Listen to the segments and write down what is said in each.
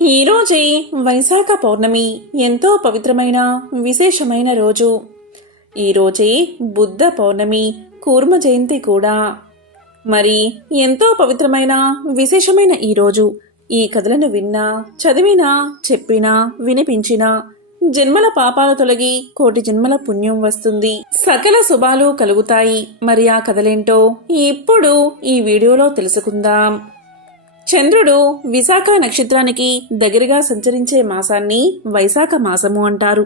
ఈరోజే వైశాఖ పౌర్ణమి ఎంతో పవిత్రమైన విశేషమైన రోజు. ఈరోజే బుద్ధ పౌర్ణమి, కూర్మ జయంతి కూడా. మరి ఎంతో పవిత్రమైన విశేషమైన ఈరోజు ఈ కథలను విన్నా, చదివినా, చెప్పినా, వినిపించినా జన్మల పాపాలు తొలగి కోటి జన్మల పుణ్యం వస్తుంది, సకల శుభాలు కలుగుతాయి. మరి ఆ కథలేంటో ఇప్పుడు ఈ వీడియోలో తెలుసుకుందాం. చంద్రుడు విశాఖ నక్షత్రానికి దగ్గరగా సంచరించే మాసాన్ని వైశాఖ మాసము అంటారు.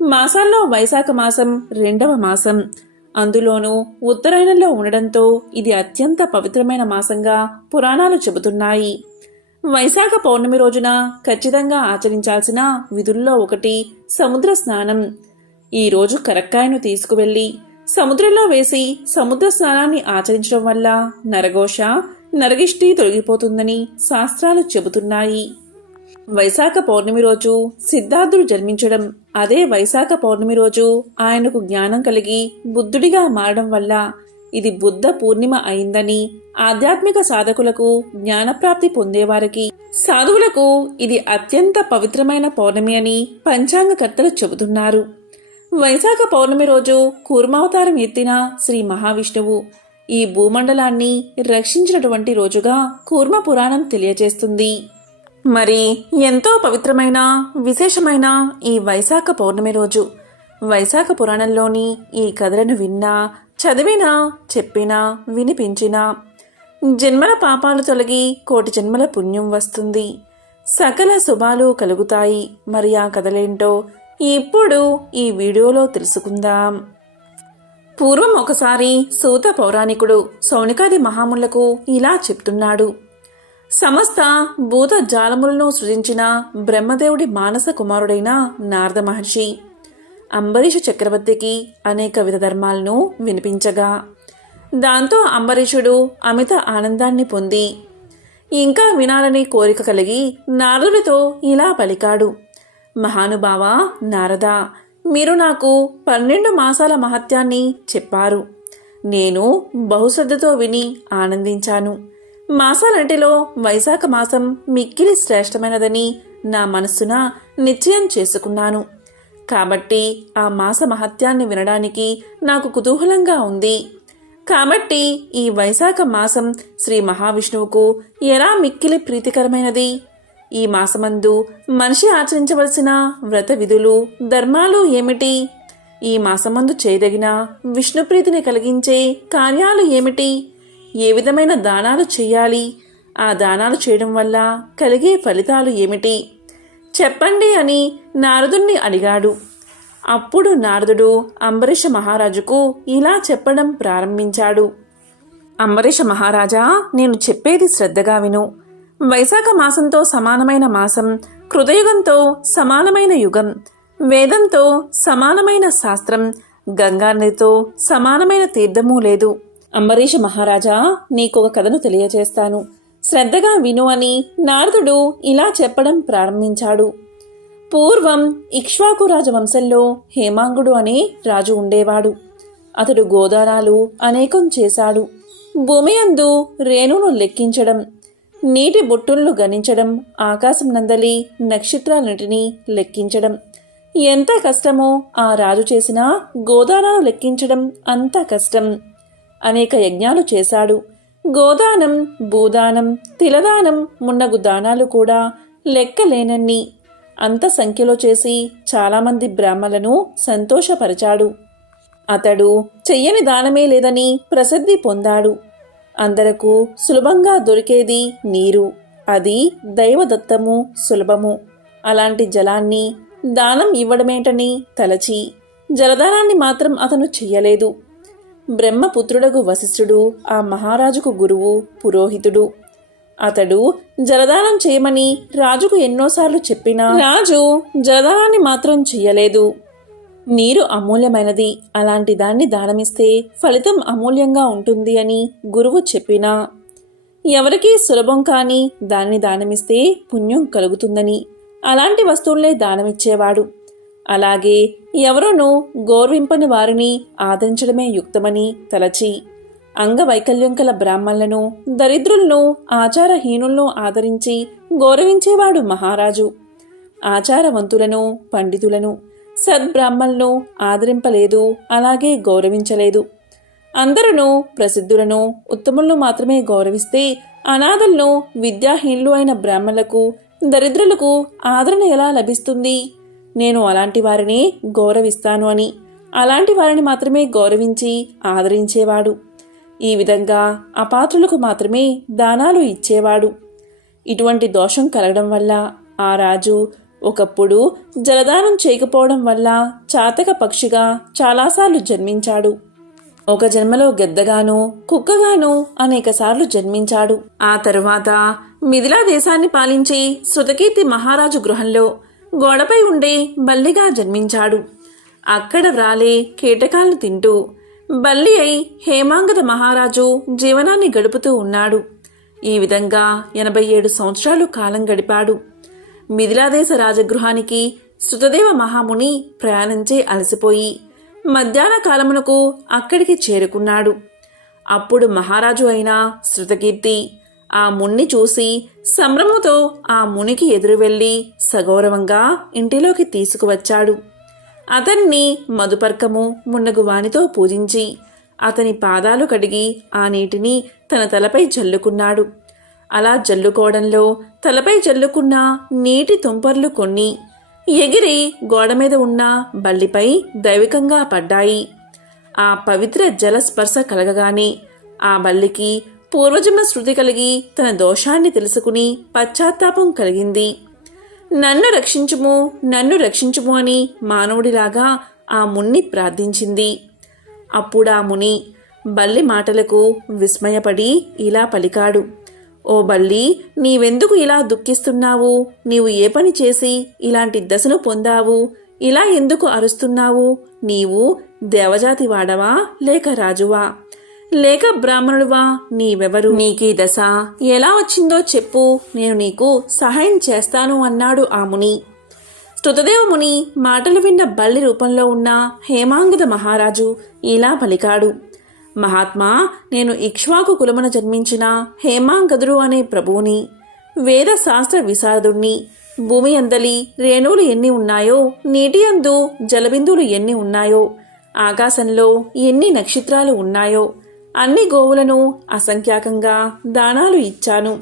మాసాల్లో వైశాఖ మాసం రెండవ మాసం. అందులోనూ ఉత్తరాయణంలో ఉండడంతో ఇది అత్యంత పవిత్రమైన మాసంగా పురాణాలు చెబుతున్నాయి. వైశాఖ పౌర్ణమి రోజున ఖచ్చితంగా ఆచరించాల్సిన విధుల్లో ఒకటి సముద్ర స్నానం. ఈ రోజు కరక్కాయను తీసుకువెళ్లి సముద్రంలో వేసి సముద్ర స్నానాన్ని ఆచరించడం వల్ల నరఘోష, నరగిష్టి తొలగిపోతుందని శాస్త్రాలు చెబుతున్నాయి. వైశాఖ పౌర్ణమి రోజు సిద్ధార్థుడు జన్మించడం, అదే వైశాఖ పౌర్ణమి రోజు ఆయనకు జ్ఞానం కలిగి బుద్ధుడిగా మారడం వల్ల ఇది బుద్ధ పూర్ణిమ అయిందని, ఆధ్యాత్మిక సాధకులకు, జ్ఞానప్రాప్తి పొందేవారికి, సాధువులకు ఇది అత్యంత పవిత్రమైన పౌర్ణమి అని పంచాంగకర్తలు చెబుతున్నారు. వైశాఖ పౌర్ణమి రోజు కూర్మావతారం ఎత్తిన శ్రీ మహావిష్ణువు ఈ భూమండలాన్ని రక్షించినటువంటి రోజుగా కూర్మ పురాణం తెలియజేస్తుంది. మరి ఎంతో పవిత్రమైన విశేషమైన ఈ వైశాఖ పౌర్ణమి రోజు వైశాఖ పురాణంలోని ఈ కథలను విన్నా, చదివినా, చెప్పినా, వినిపించినా జన్మల పాపాలు తొలగి కోటి జన్మల పుణ్యం వస్తుంది, సకల శుభాలు కలుగుతాయి. మరి ఆ కథలేంటో ఇప్పుడు ఈ వీడియోలో తెలుసుకుందాం. పూర్వం ఒకసారి సూత పౌరాణికుడు శౌనికాది మహాములకు ఇలా చెప్తున్నాడు. సమస్త భూత జాలములను సృజించిన బ్రహ్మదేవుడి మానస కుమారుడైన నారద మహర్షి అంబరీష చక్రవర్తికి అనేక విధ ధర్మాలను వినిపించగా, దాంతో అంబరీషుడు అమిత ఆనందాన్ని పొంది ఇంకా వినాలని కోరిక కలిగి నారదుడితో ఇలా పలికాడు. మహానుభావా నారద, మీరు నాకు 12 మాసాల మహత్యాన్ని చెప్పారు. నేను బహుశ్రద్ధతో విని ఆనందించాను. మాసాలంటిలో వైశాఖ మాసం మిక్కిలి శ్రేష్టమైనదని నా మనస్సున నిశ్చయం చేసుకున్నాను. కాబట్టి ఆ మాస మహత్యాన్ని వినడానికి నాకు కుతూహలంగా ఉంది. కాబట్టి ఈ వైశాఖ మాసం శ్రీ మహావిష్ణువుకు ఎలా మిక్కిలి ప్రీతికరమైనది? ఈ మాసమందు మనిషి ఆచరించవలసిన వ్రత విధులు, ధర్మాలు ఏమిటి? ఈ మాసమందు చేయదగిన విష్ణుప్రీతిని కలిగించే కార్యాలు ఏమిటి? ఏ విధమైన దానాలు చేయాలి? ఆ దానాలు చేయడం వల్ల కలిగే ఫలితాలు ఏమిటి? చెప్పండి అని నారదుణ్ణి అడిగాడు. అప్పుడు నారదుడు అంబరీష మహారాజుకు ఇలా చెప్పడం ప్రారంభించాడు. అంబరీష మహారాజా, నేను చెప్పేది శ్రద్ధగా విను. వైశాఖ మాసంతో సమానమైన మాసం, కృతయుగంతో సమానమైన యుగం, వేదంతో సమానమైన శాస్త్రం, గంగానదితో సమానమైన తీర్థము లేదు. అంబరీష మహారాజా, నీకొక కథను తెలియజేస్తాను, శ్రద్ధగా విను అని నారదుడు ఇలా చెప్పడం ప్రారంభించాడు. పూర్వం ఇక్ష్వాకు రాజవంశంలో హేమాంగుడు అనే రాజు ఉండేవాడు. అతడు గోదానాలు అనేకం చేశాడు. భూమి అందు రేణును లెక్కించడం, నీటి బొట్టులను గణించడం, ఆకాశం నందలి నక్షత్రాలన్నిటినీ లెక్కించడం ఎంత కష్టమో ఆ రాజు చేసిన గోదానాలు లెక్కించడం అంత కష్టం. అనేక యజ్ఞాలు చేశాడు. గోదానం, భూదానం, తిలదానం మున్నగు దానాలు కూడా లెక్కలేనన్ని అంత సంఖ్యలో చేసి చాలామంది బ్రాహ్మణులను సంతోషపరిచాడు. అతడు చెయ్యని దానమే లేదని ప్రసిద్ధి పొందాడు. అందరకు సులభంగా దొరికేది నీరు, అది దైవదత్తము, సులభము. అలాంటి జలాన్ని దానం ఇవ్వడమేంటని తలచి జలదానాన్ని మాత్రం అతను చెయ్యలేదు. బ్రహ్మపుత్రుడగు వశిష్ఠుడు ఆ మహారాజుకు గురువు, పురోహితుడు. అతడు జలదానం చేయమని రాజుకు ఎన్నోసార్లు చెప్పినా రాజు జలదానాన్ని మాత్రం చెయ్యలేదు. నీరు అమూల్యమైనది, అలాంటి దాన్ని దానమిస్తే ఫలితం అమూల్యంగా ఉంటుంది అని గురువు చెప్పినా ఎవరికీ సులభం కాని దాన్ని దానమిస్తే పుణ్యం కలుగుతుందని అలాంటి వస్తువులే దానమిచ్చేవాడు. అలాగే ఎవరునూ గౌరవింపని వారిని ఆదరించడమే యుక్తమని తలచి అంగవైకల్యం కల బ్రాహ్మణులను, దరిద్రులను, ఆచారహీనులను ఆదరించి గౌరవించేవాడు మహారాజు. ఆచారవంతులను, పండితులను, సద్బ్రాహ్మణులను ఆదరింపలేదు, అలాగే గౌరవించలేదు. అందరూ ప్రసిద్ధులను, ఉత్తములను మాత్రమే గౌరవిస్తే అనాథలను, విద్యాహీనులు అయిన బ్రాహ్మణులకు, దరిద్రులకు ఆదరణ ఎలా లభిస్తుంది? నేను అలాంటి వారిని గౌరవిస్తాను అని అలాంటి వారిని మాత్రమే గౌరవించి ఆదరించేవాడు. ఈ విధంగా అపాత్రులకు మాత్రమే దానాలు ఇచ్చేవాడు. ఇటువంటి దోషం కలగడం వల్ల ఆ రాజు ఒకప్పుడు జలదానం చేయకపోవడం వల్ల చాతక పక్షిగా చాలాసార్లు జన్మించాడు. ఒక జన్మలో గెద్దగాను, కుక్కగాను అనేకసార్లు జన్మించాడు. ఆ తరువాత మిథిలా దేశాన్ని పాలించి శృతకీర్తి మహారాజు గృహంలో గోడపై ఉండే బల్లిగా జన్మించాడు. అక్కడ వ్రాలే కీటకాలను తింటూ బల్లి అయి హేమాంగద మహారాజు జీవనాన్ని గడుపుతూ ఉన్నాడు. ఈ విధంగా 87 సంవత్సరాలు కాలం గడిపాడు. మిథిలాదేశ రాజగృహానికి శృతదేవ మహాముని ప్రయాణించే అలసిపోయి మధ్యాహ్న కాలమునకు అక్కడికి చేరుకున్నాడు. అప్పుడు మహారాజు అయిన శృతకీర్తి ఆ మున్ని చూసి సంభ్రమంతో ఆ మునికి ఎదురు వెళ్లి సగౌరవంగా ఇంటిలోకి తీసుకువచ్చాడు. అతన్ని మధుపర్కము మున్నగు వానితో పూజించి అతని పాదాలు కడిగి ఆ నీటిని తన తలపై జల్లుకున్నాడు. అలా జల్లుకోవడంలో తలపై జల్లుకున్న నీటి తుంపర్లు కొన్ని ఎగిరి గోడమీద ఉన్న బల్లిపై దైవికంగా పడ్డాయి. ఆ పవిత్ర జలస్పర్శ కలగగానే ఆ బల్లికి పూర్వజన్మ శృతి కలిగి తన దోషాన్ని తెలుసుకుని పశ్చాత్తాపం కలిగింది. నన్ను రక్షించుము, నన్ను రక్షించుము అని మానవుడిలాగా ఆ మున్ని ప్రార్థించింది. అప్పుడా ముని బల్లి మాటలకు విస్మయపడి ఇలా పలికాడు: ఓ బల్లి, నీవెందుకు ఇలా దుఃఖిస్తున్నావు? నీవు ఏ పని చేసి ఇలాంటి దశను పొందావు? ఇలా ఎందుకు అరుస్తున్నావు? నీవు దేవజాతి వాడవా, లేక రాజువా, లేక బ్రాహ్మణుడువా? నీవెవరు? నీకీ దశ ఎలా వచ్చిందో చెప్పు, నేను నీకు సహాయం చేస్తాను అన్నాడు ఆ ముని. స్తుతదేవ ముని మాటలు విన్న బల్లి రూపంలో ఉన్న హేమాంగద మహారాజు ఇలా పలికాడు: మహాత్మా, నేను ఇక్ష్వాకు కులమున జన్మించిన హేమాంగదుడు అనే ప్రభువుని, వేద శాస్త్ర విశారదుణ్ణి. భూమి అందలి రేణువులు ఎన్ని ఉన్నాయో, నీటి అందు జలబిందువులు ఎన్ని ఉన్నాయో, ఆకాశంలో ఎన్ని నక్షత్రాలు ఉన్నాయో అన్ని గోవులను అసంఖ్యాకంగా దానాలు ఇచ్చాను.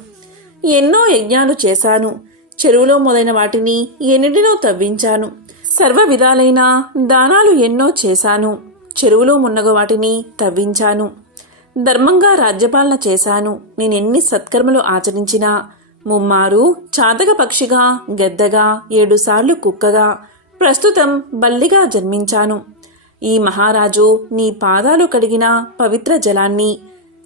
ఎన్నో యజ్ఞాలు చేశాను. చెరువులో మొదలైన వాటిని ఎన్నిటినో తవ్వించాను. సర్వ విధాలైన దానాలు ఎన్నో చేశాను. చెరువులో మున్నగ వాటిని తవ్వించాను. ధర్మంగా రాజ్యపాలన చేశాను. నేనెన్ని సత్కర్మలు ఆచరించినా ముమ్మారు చాతక పక్షిగా, గెద్దగా, 7 సార్లు కుక్కగా, ప్రస్తుతం బల్లిగా జన్మించాను. ఈ మహారాజు నీ పాదాలు కడిగిన పవిత్ర జలాన్ని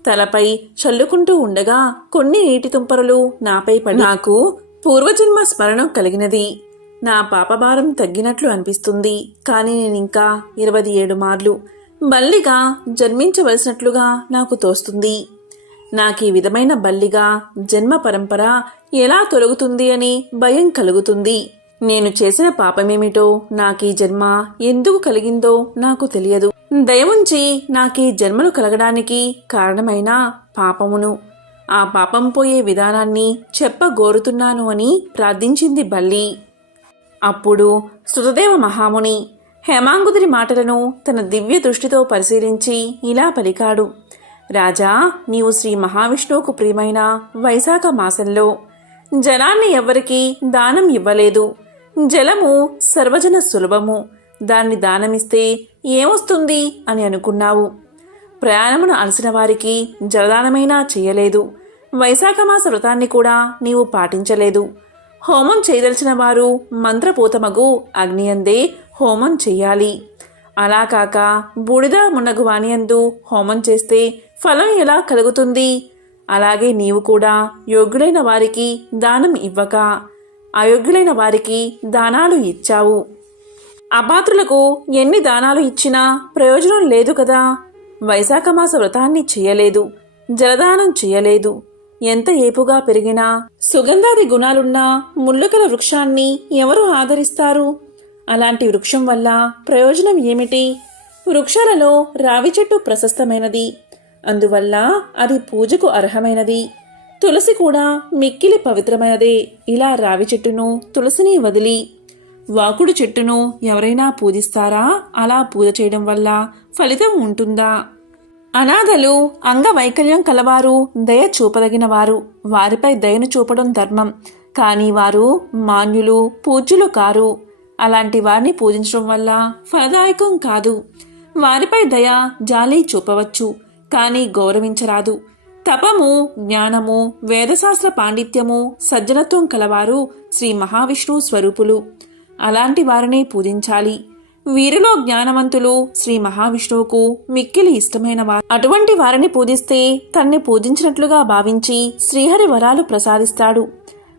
తలపై చల్లుకుంటూ ఉండగా కొన్ని నీటి తుంపరలు నాపై పడి నాకు పూర్వజన్మ స్మరణ కలిగినది. నా పాపభారం తగ్గినట్లు అనిపిస్తుంది. కానీ నేనింకా 27 మార్లు బల్లిగా జన్మించవలసినట్లుగా నాకు తోస్తుంది. నాకీ విధమైన బల్లిగా జన్మ పరంపర ఎలా తొలగుతుంది అని భయం కలుగుతుంది. నేను చేసిన పాపమేమిటో, నాకీ జన్మ ఎందుకు కలిగిందో నాకు తెలియదు. దయవుంచి నాకీ జన్మలు కలగడానికి కారణమైన పాపమును, ఆ పాపం పోయే విధానాన్ని చెప్పగోరుతున్నాను అని ప్రార్థించింది బల్లి. అప్పుడు స్తుతదేవ మహాముని హేమాంగుదుని మాటలను తన దివ్య దృష్టితో పరిశీలించి ఇలా పలికాడు: రాజా, నీవు శ్రీ మహావిష్ణువుకు ప్రియమైన వైశాఖ మాసంలో జలాన్ని ఎవ్వరికీ దానం ఇవ్వలేదు. జలము సర్వజన సులభము, దాన్ని దానమిస్తే ఏమొస్తుంది అని అనుకున్నావు. ప్రయాణమును అలసిన వారికి జలదానమైనా చెయ్యలేదు. వైశాఖమాస వ్రతాన్ని కూడా నీవు పాటించలేదు. హోమం చేయదలిచిన వారు మంత్రపూతమగు అగ్నియందే హోమం చెయ్యాలి. అలా కాక బూడిద మున్నగు వానియందు హోమం చేస్తే ఫలం ఎలా కలుగుతుంది? అలాగే నీవు కూడా యోగ్యులైన వారికి దానం ఇవ్వక అయోగ్యులైన వారికి దానాలు ఇచ్చావు. అపాత్రులకు ఎన్ని దానాలు ఇచ్చినా ప్రయోజనం లేదు కదా. వైశాఖమాస వ్రతాన్ని చెయ్యలేదు, జలదానం చెయ్యలేదు. ఎంత ఏపుగా పెరిగినా సుగంధాది గుణాలున్న ముళ్ళుకల వృక్షాన్ని ఎవరు ఆదరిస్తారు? అలాంటి వృక్షం వల్ల ప్రయోజనం ఏమిటి? వృక్షాలలో రావి చెట్టు ప్రశస్తమైనది. అందువల్ల అది పూజకు అర్హమైనది. తులసి కూడా మిక్కిలి పవిత్రమైనదే. ఇలా రావి చెట్టును, తులసిని వదిలి వాకుడు చెట్టును ఎవరైనా పూజిస్తారా? అలా పూజ చేయడం వల్ల ఫలితం ఉంటుందా? అనాథలు, అంగవైకల్యం కలవారు, దయ చూపదగిన వారు, వారిపై దయను చూపడం ధర్మం. కానీ వారు మాన్యులు, పూజ్యులు కారు. అలాంటి వారిని పూజించడం వల్ల ఫలదాయకం కాదు. వారిపై దయ, జాలి చూపవచ్చు, కానీ గౌరవించరాదు. తపము, జ్ఞానము, వేదశాస్త్ర పాండిత్యము, సజ్జనత్వం కలవారు శ్రీ మహావిష్ణువు స్వరూపులు. అలాంటి వారిని పూజించాలి. వీరిలో జ్ఞానవంతులు శ్రీ మహావిష్ణువుకు మిక్కిలి ఇష్టమైన వారు. అటువంటి వారిని పూజిస్తే తన్ని పూజించినట్లుగా భావించి శ్రీహరి వరాలు ప్రసాదిస్తాడు.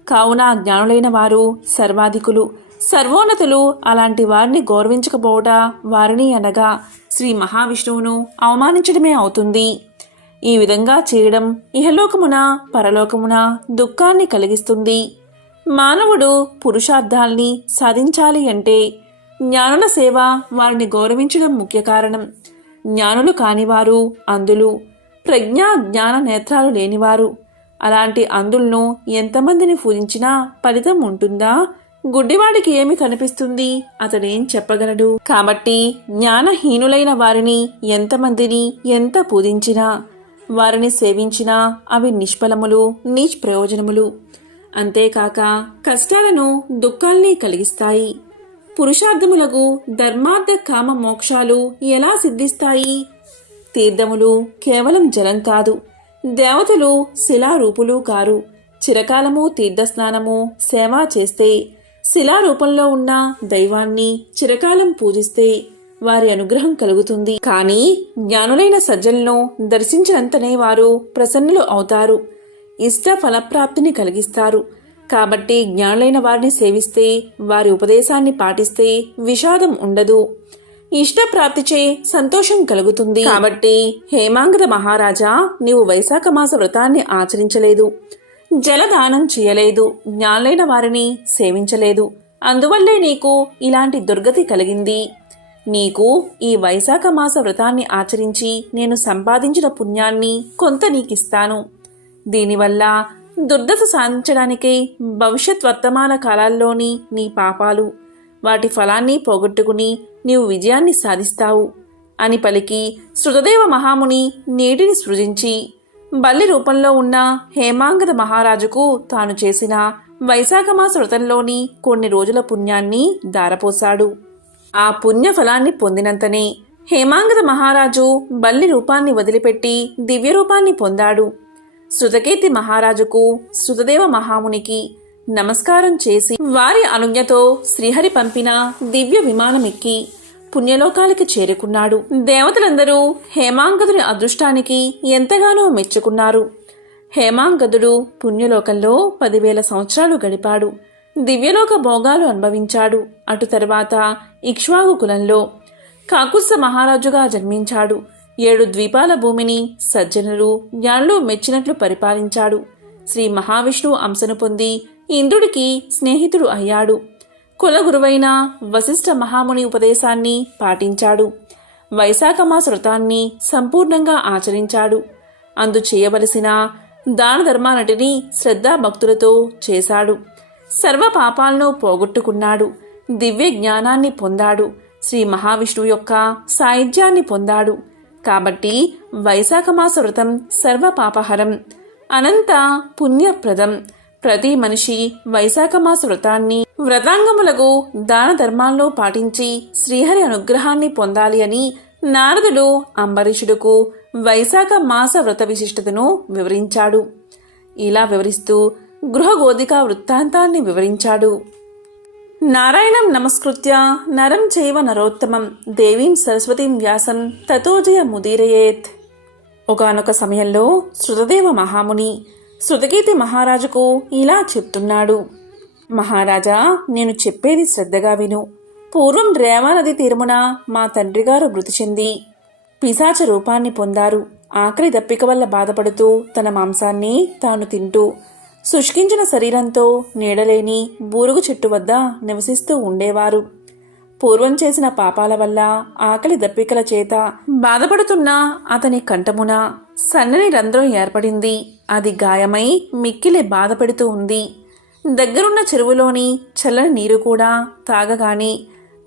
కావున జ్ఞానులైన వారు సర్వాధికులు, సర్వోన్నతులు. అలాంటి వారిని గౌరవించకపోవట వారిని అనగా శ్రీ మహావిష్ణువును అవమానించడమే అవుతుంది. ఈ విధంగా చేయడం ఇహలోకమున పరలోకమున దుఃఖాన్ని కలిగిస్తుంది. మానవుడు పురుషార్థాల్ని సాధించాలి అంటే జ్ఞానుల సేవ, వారిని గౌరవించడం ముఖ్య కారణం. జ్ఞానులు కానివారు అంధులు, ప్రజ్ఞా జ్ఞాన నేత్రాలు లేనివారు. అలాంటి అంధులను ఎంతమందిని పూజించినా ఫలితం ఉంటుందా? గుడ్డివాడికి ఏమి కనిపిస్తుంది? అతడేం చెప్పగలడు? కాబట్టి జ్ఞానహీనులైన వారిని ఎంతమందిని ఎంత పూజించినా, వారిని సేవించినా అవి నిష్ఫలములు, నిష్ప్రయోజనములు. అంతేకాక కష్టాలను, దుఃఖాల్ని కలిగిస్తాయి. పురుషార్థములకు ధర్మార్థ కామ మోక్షాలు ఎలా సిద్ధిస్తాయి? తీర్థములు కేవలం జలం కాదు. దేవతలు శిలారూపులు కారు. చిరకాలము తీర్థస్నానము, సేవ చేస్తే, శిలారూపంలో ఉన్న దైవాన్ని చిరకాలం పూజిస్తే వారి అనుగ్రహం కలుగుతుంది. కానీ జ్ఞానులైన సజ్జలను దర్శించినంతనే వారు ప్రసన్నులు అవుతారు, ఇష్ట ఫలప్రాప్తిని కలిగిస్తారు. కాబట్టి జ్ఞానులైన వారిని సేవిస్తే, వారి ఉపదేశాన్ని పాటిస్తే విషాదం ఉండదు, ఇష్టప్రాప్తిచే సంతోషం కలుగుతుంది. కాబట్టి హేమాంగద మహారాజా, నీవు వైశాఖ మాస వ్రతాన్ని ఆచరించలేదు, జలదానం చేయలేదు, జ్ఞానులైన వారిని సేవించలేదు. అందువల్లే నీకు ఇలాంటి దుర్గతి కలిగింది. నీకు ఈ వైశాఖ మాస వ్రతాన్ని ఆచరించి నేను సంపాదించిన పుణ్యాన్ని కొంత నీకిస్తాను. దీనివల్ల దుర్దశ సాధించడానికై భవిష్యత్ వర్తమాన కాలాల్లోని నీ పాపాలు, వాటి ఫలాన్ని పోగొట్టుకుని నీవు విజయాన్ని సాధిస్తావు అని పలికి శృతదేవ మహాముని నీటిని సృజించి బల్లి రూపంలో ఉన్న హేమాంగద మహారాజుకు తాను చేసిన వైశాఖమాస వ్రతంలోని కొన్ని రోజుల పుణ్యాన్ని దారపోశాడు. ఆ పుణ్య ఫలాన్ని పొందినంతనే హేమాంగద మహారాజు బల్లి రూపాన్ని వదిలిపెట్టి దివ్య రూపాన్ని పొందాడు. శృతకీర్తి మహారాజుకు శృతదేవ మహామునికి నమస్కారం చేసి వారి అనుజ్ఞతో శ్రీహరి పంపిన దివ్య విమానమెక్కి పుణ్యలోకాలకి చేరుకున్నాడు. దేవతలందరూ హేమాంగదుని అదృష్టానికి ఎంతగానో మెచ్చుకున్నారు. హేమాంగదుడు పుణ్యలోకంలో 10,000 సంవత్సరాలు గడిపాడు. దివ్యలోక భోగాలు అనుభవించాడు. అటు తర్వాత ఇక్ష్వాకు కులంలో కాకుత్స మహారాజుగా జన్మించాడు. 7 ద్వీపాల భూమిని సజ్జనులు, జ్ఞానులు మెచ్చినట్లు పరిపాలించాడు. శ్రీ మహావిష్ణువు అంశను పొంది ఇంద్రుడికి స్నేహితుడు అయ్యాడు. కులగురువైన వశిష్ఠ మహాముని ఉపదేశాన్ని పాటించాడు. వైశాఖమాస వ్రతాన్ని సంపూర్ణంగా ఆచరించాడు. అందు చేయవలసిన దాన ధర్మాలటిని శ్రద్ధాభక్తులతో చేశాడు. సర్వ పాపాలను పోగొట్టుకున్నాడు. దివ్య జ్ఞానాన్ని పొందాడు. శ్రీ మహావిష్ణువు యొక్క సాయుధ్యాన్ని పొందాడు. కాబట్టి వైశాఖమాస వ్రతం సర్వ పాపహరం, అనంత పుణ్యప్రదం. ప్రతి మనిషి వైశాఖమాస వ్రతాన్ని, వ్రతాంగములకు దాన ధర్మాల్లో పాటించి శ్రీహరి అనుగ్రహాన్ని పొందాలి అని నారదుడు అంబరీషుడుకు వైశాఖ మాస వ్రత విశిష్టతను వివరించాడు. ఇలా వివరిస్తూ గృహగోధిక వృత్తాంతాన్ని వివరించాడు. నారాయణం నమస్కృత్య నరం చైవ నరోత్తమం దేవీం సరస్వతీం వ్యాసం తతో జయ ముదీరయేత్. ఒకానొక సమయంలో శృతదేవ మహాముని శృతకీర్తి మహారాజుకు ఇలా చెప్తున్నాడు. మహారాజా, నేను చెప్పేది శ్రద్ధగా విను. పూర్వం రేవా నది తీరమున మా తండ్రిగారు మృతి చెంది పిశాచ రూపాన్ని పొందారు. ఆకలి దప్పిక వల్ల బాధపడుతూ తన మాంసాన్ని తాను తింటూ శుష్కించిన శరీరంతో నీడలేని బూరుగు చెట్టు వద్ద నివసిస్తూ ఉండేవారు. పూర్వం చేసిన పాపాల వల్ల ఆకలి దప్పికల చేత బాధపడుతున్న అతని కంఠమున సన్నని రంధ్రం ఏర్పడింది. అది గాయమై మిక్కిలి బాధ పెడుతూ ఉంది. దగ్గరున్న చెరువులోని చల్లని నీరు కూడా తాగగాని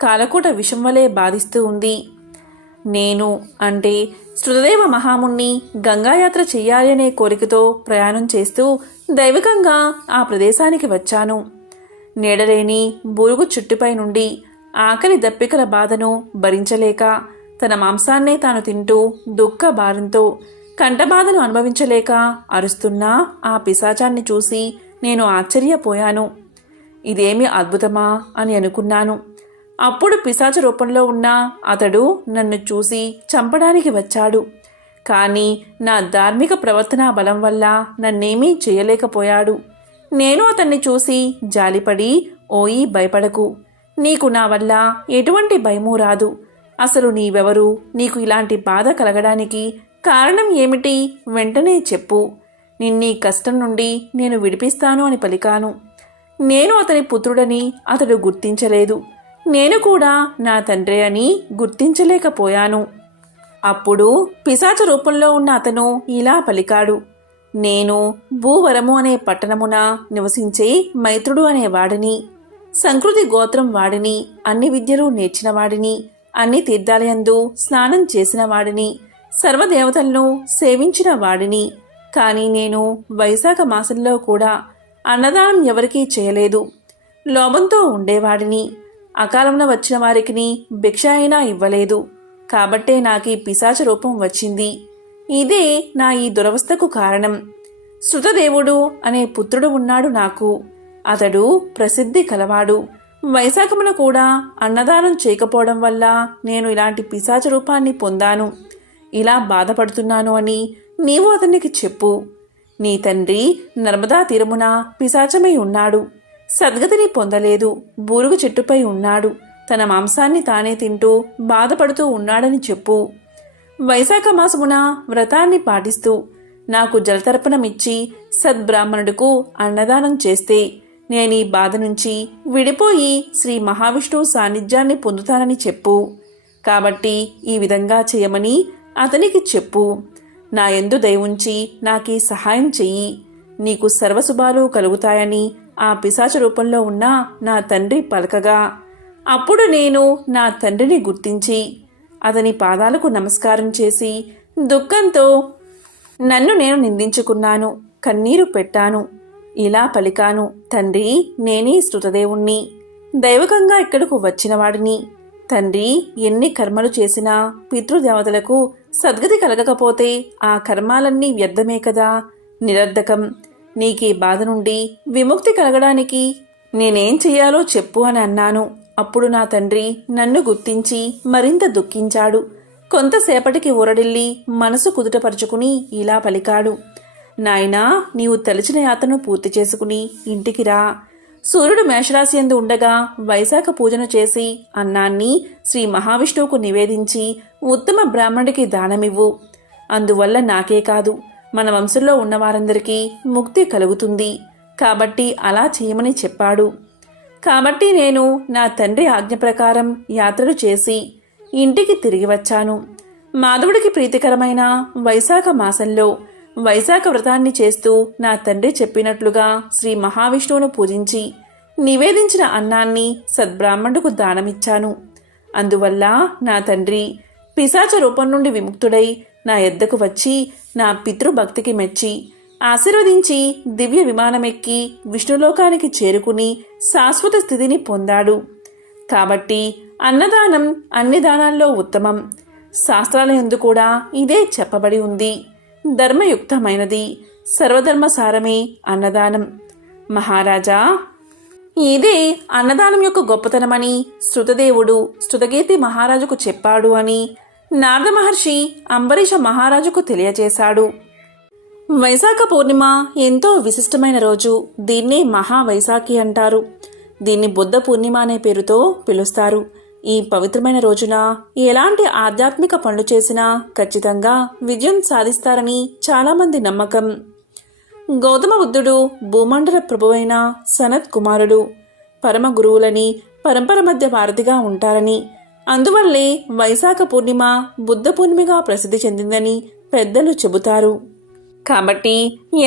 కాలకూట విషం వలె బాధిస్తూ ఉంది. నేను అంటే శృతదేవ మహాముని గంగాయాత్ర చెయ్యాలి అనే కోరికతో ప్రయాణం చేస్తూ దైవికంగా ఆ ప్రదేశానికి వచ్చాను. నీడలేని బూరుగు చుట్టుపై నుండి ఆకలి దప్పికల బాధను భరించలేక తన మాంసాన్నే తాను తింటూ దుఃఖ భారంతో కంఠబాధను అనుభవించలేక అరుస్తున్న ఆ పిశాచాన్ని చూసి నేను ఆశ్చర్యపోయాను. ఇదేమి అద్భుతమా అని అనుకున్నాను. అప్పుడు పిశాచ రూపంలో ఉన్న అతడు నన్ను చూసి చంపడానికి వచ్చాడు. కానీ నా ధార్మిక ప్రవర్తన బలం వల్ల నన్నేమీ చేయలేకపోయాడు. నేను అతన్ని చూసి జాలిపడి, ఓయి భయపడకు, నీకు నా వల్ల ఎటువంటి భయమూ రాదు. అసలు నీవెవరు? నీకు ఇలాంటి బాధ కలగడానికి కారణం ఏమిటి? వెంటనే చెప్పు. నిన్నీ కష్టం నుండి నేను విడిపిస్తాను అని పలికాను. నేను అతని పుత్రుడని అతడు గుర్తించలేదు. నేను కూడా నా తండ్రి అని గుర్తించలేకపోయాను. అప్పుడు పిశాచ రూపంలో ఉన్న అతను ఇలా పలికాడు. నేను భూవరము అనే పట్టణమున నివసించే మైత్రుడు అనే వాడిని, సంకృతి గోత్రం వాడిని, అన్ని విద్యలు నేర్చిన వాడిని, అన్ని తీర్థాలయందు స్నానం చేసిన వాడిని, సర్వదేవతలను సేవించిన వాడిని. కానీ నేను వైశాఖ మాసంలో కూడా అన్నదానం ఎవరికీ చేయలేదు. లోభంతో ఉండేవాడిని. అకాలంలో వచ్చిన వారికి భిక్ష అయినా ఇవ్వలేదు. కాబట్టే నాకీ పిశాచ రూపం వచ్చింది. ఇదే నా ఈ దురవస్థకు కారణం. శృతదేవుడు అనే పుత్రుడు ఉన్నాడు నాకు. అతడు ప్రసిద్ధి కలవాడు. వైశాఖమున కూడా అన్నదానం చేయకపోవడం వల్ల నేను ఇలాంటి పిశాచ రూపాన్ని పొందాను. ఇలా బాధపడుతున్నాను అని నీవు అతనికి చెప్పు. నీ తండ్రి నర్మదా తీరమున పిశాచమై ఉన్నాడు. సద్గతిని పొందలేదు. బూరుగు చెట్టుపై ఉన్నాడు. తన మాంసాన్ని తానే తింటూ బాధపడుతూ ఉన్నాడని చెప్పు. వైశాఖ మాసమున వ్రతాన్ని పాటిస్తూ నాకు జలతర్పణమిచ్చి సద్బ్రాహ్మణుడుకు అన్నదానం చేస్తే నేను ఈ బాధ నుంచి విడిపోయి శ్రీ మహావిష్ణువు సాన్నిధ్యాన్ని పొందుతానని చెప్పు. కాబట్టి ఈ విధంగా చేయమని అతనికి చెప్పు. నా యందు దయ ఉంచి నాకీ సహాయం చెయ్యి. నీకు సర్వశుభాలు కలుగుతాయని ఆ పిశాచ రూపంలో ఉన్న నా తండ్రి పలకగా, అప్పుడు నేను నా తండ్రిని గుర్తించి అతని పాదాలకు నమస్కారం చేసి దుఃఖంతో నన్ను నేను నిందించుకున్నాను, కన్నీరు పెట్టాను. ఇలా పలికాను. తండ్రి, నేనే శృతదేవుణ్ణి, దైవకంగా ఇక్కడకు వచ్చినవాడిని. తండ్రి, ఎన్ని కర్మలు చేసినా పితృదేవతలకు సద్గతి కలగకపోతే ఆ కర్మాలన్నీ వ్యర్థమే కదా, నిరర్ధకం. నీకీ బాధ నుండి విముక్తి కలగడానికి నేనేం చెయ్యాలో చెప్పు అని అన్నాను. అప్పుడు నా తండ్రి నన్ను గుర్తించి మరింత దుఃఖించాడు. కొంతసేపటికి ఊరడిల్లి మనసు కుదుటపరుచుకుని ఇలా పలికాడు. నాయనా, నీవు తలిచిన యాత్రను పూర్తి చేసుకుని ఇంటికి రా. సూర్యుడు మేషరాశి యందు ఉండగా వైశాఖ పూజను చేసి అన్నాన్ని శ్రీ మహావిష్ణువుకు నివేదించి ఉత్తమ బ్రాహ్మణుడికి దానమివ్వు. అందువల్ల నాకే కాదు, మన వంశంలో ఉన్నవారందరికీ ముక్తి కలుగుతుంది. కాబట్టి అలా చేయమని చెప్పాడు. కాబట్టి నేను నా తండ్రి ఆజ్ఞ ప్రకారం యాత్రలు చేసి ఇంటికి తిరిగి వచ్చాను. మాధవుడికి ప్రీతికరమైన వైశాఖ మాసంలో వైశాఖ వ్రతాన్ని చేస్తూ నా తండ్రి చెప్పినట్లుగా శ్రీ మహావిష్ణువును పూజించి నివేదించిన అన్నాన్ని సద్బ్రాహ్మణుడుకు దానమిచ్చాను. అందువల్ల నా తండ్రి పిశాచ రూపం నుండి విముక్తుడై నా యొద్దకు వచ్చి నా పితృభక్తికి మెచ్చి ఆశీర్వదించి దివ్య విమానమెక్కి విష్ణులోకానికి చేరుకుని శాశ్వత స్థితిని పొందాడు. కాబట్టి అన్నదానం అన్ని దానాల్లో ఉత్తమం. శాస్త్రాల యందు కూడా ఇదే చెప్పబడి ఉంది. ధర్మయుక్తమైనది, సర్వధర్మసారమే అన్నదానం. మహారాజా, ఇదే అన్నదానం యొక్క గొప్పతనమని శృతదేవుడు శృతకీర్తి మహారాజుకు చెప్పాడు అని నారద మహర్షి అంబరీష మహారాజుకు తెలియజేశాడు. వైశాఖ పూర్ణిమ ఎంతో విశిష్టమైన రోజు. దీన్నే మహావైశాఖి అంటారు. దీన్ని బుద్ధ పూర్ణిమ అనే పేరుతో పిలుస్తారు. ఈ పవిత్రమైన రోజున ఎలాంటి ఆధ్యాత్మిక పనులు చేసినా ఖచ్చితంగా విజయం సాధిస్తారని చాలామంది నమ్మకం. గౌతమ బుద్ధుడు భూమండల ప్రభువైన సనత్ కుమారుడు. పరమ గురువులని పరంపర మధ్య వారధిగా ఉంటారని, అందువల్లే వైశాఖ పూర్ణిమ బుద్ధ పూర్ణిమగా ప్రసిద్ధి చెందిందని పెద్దలు చెబుతారు. కాబట్టి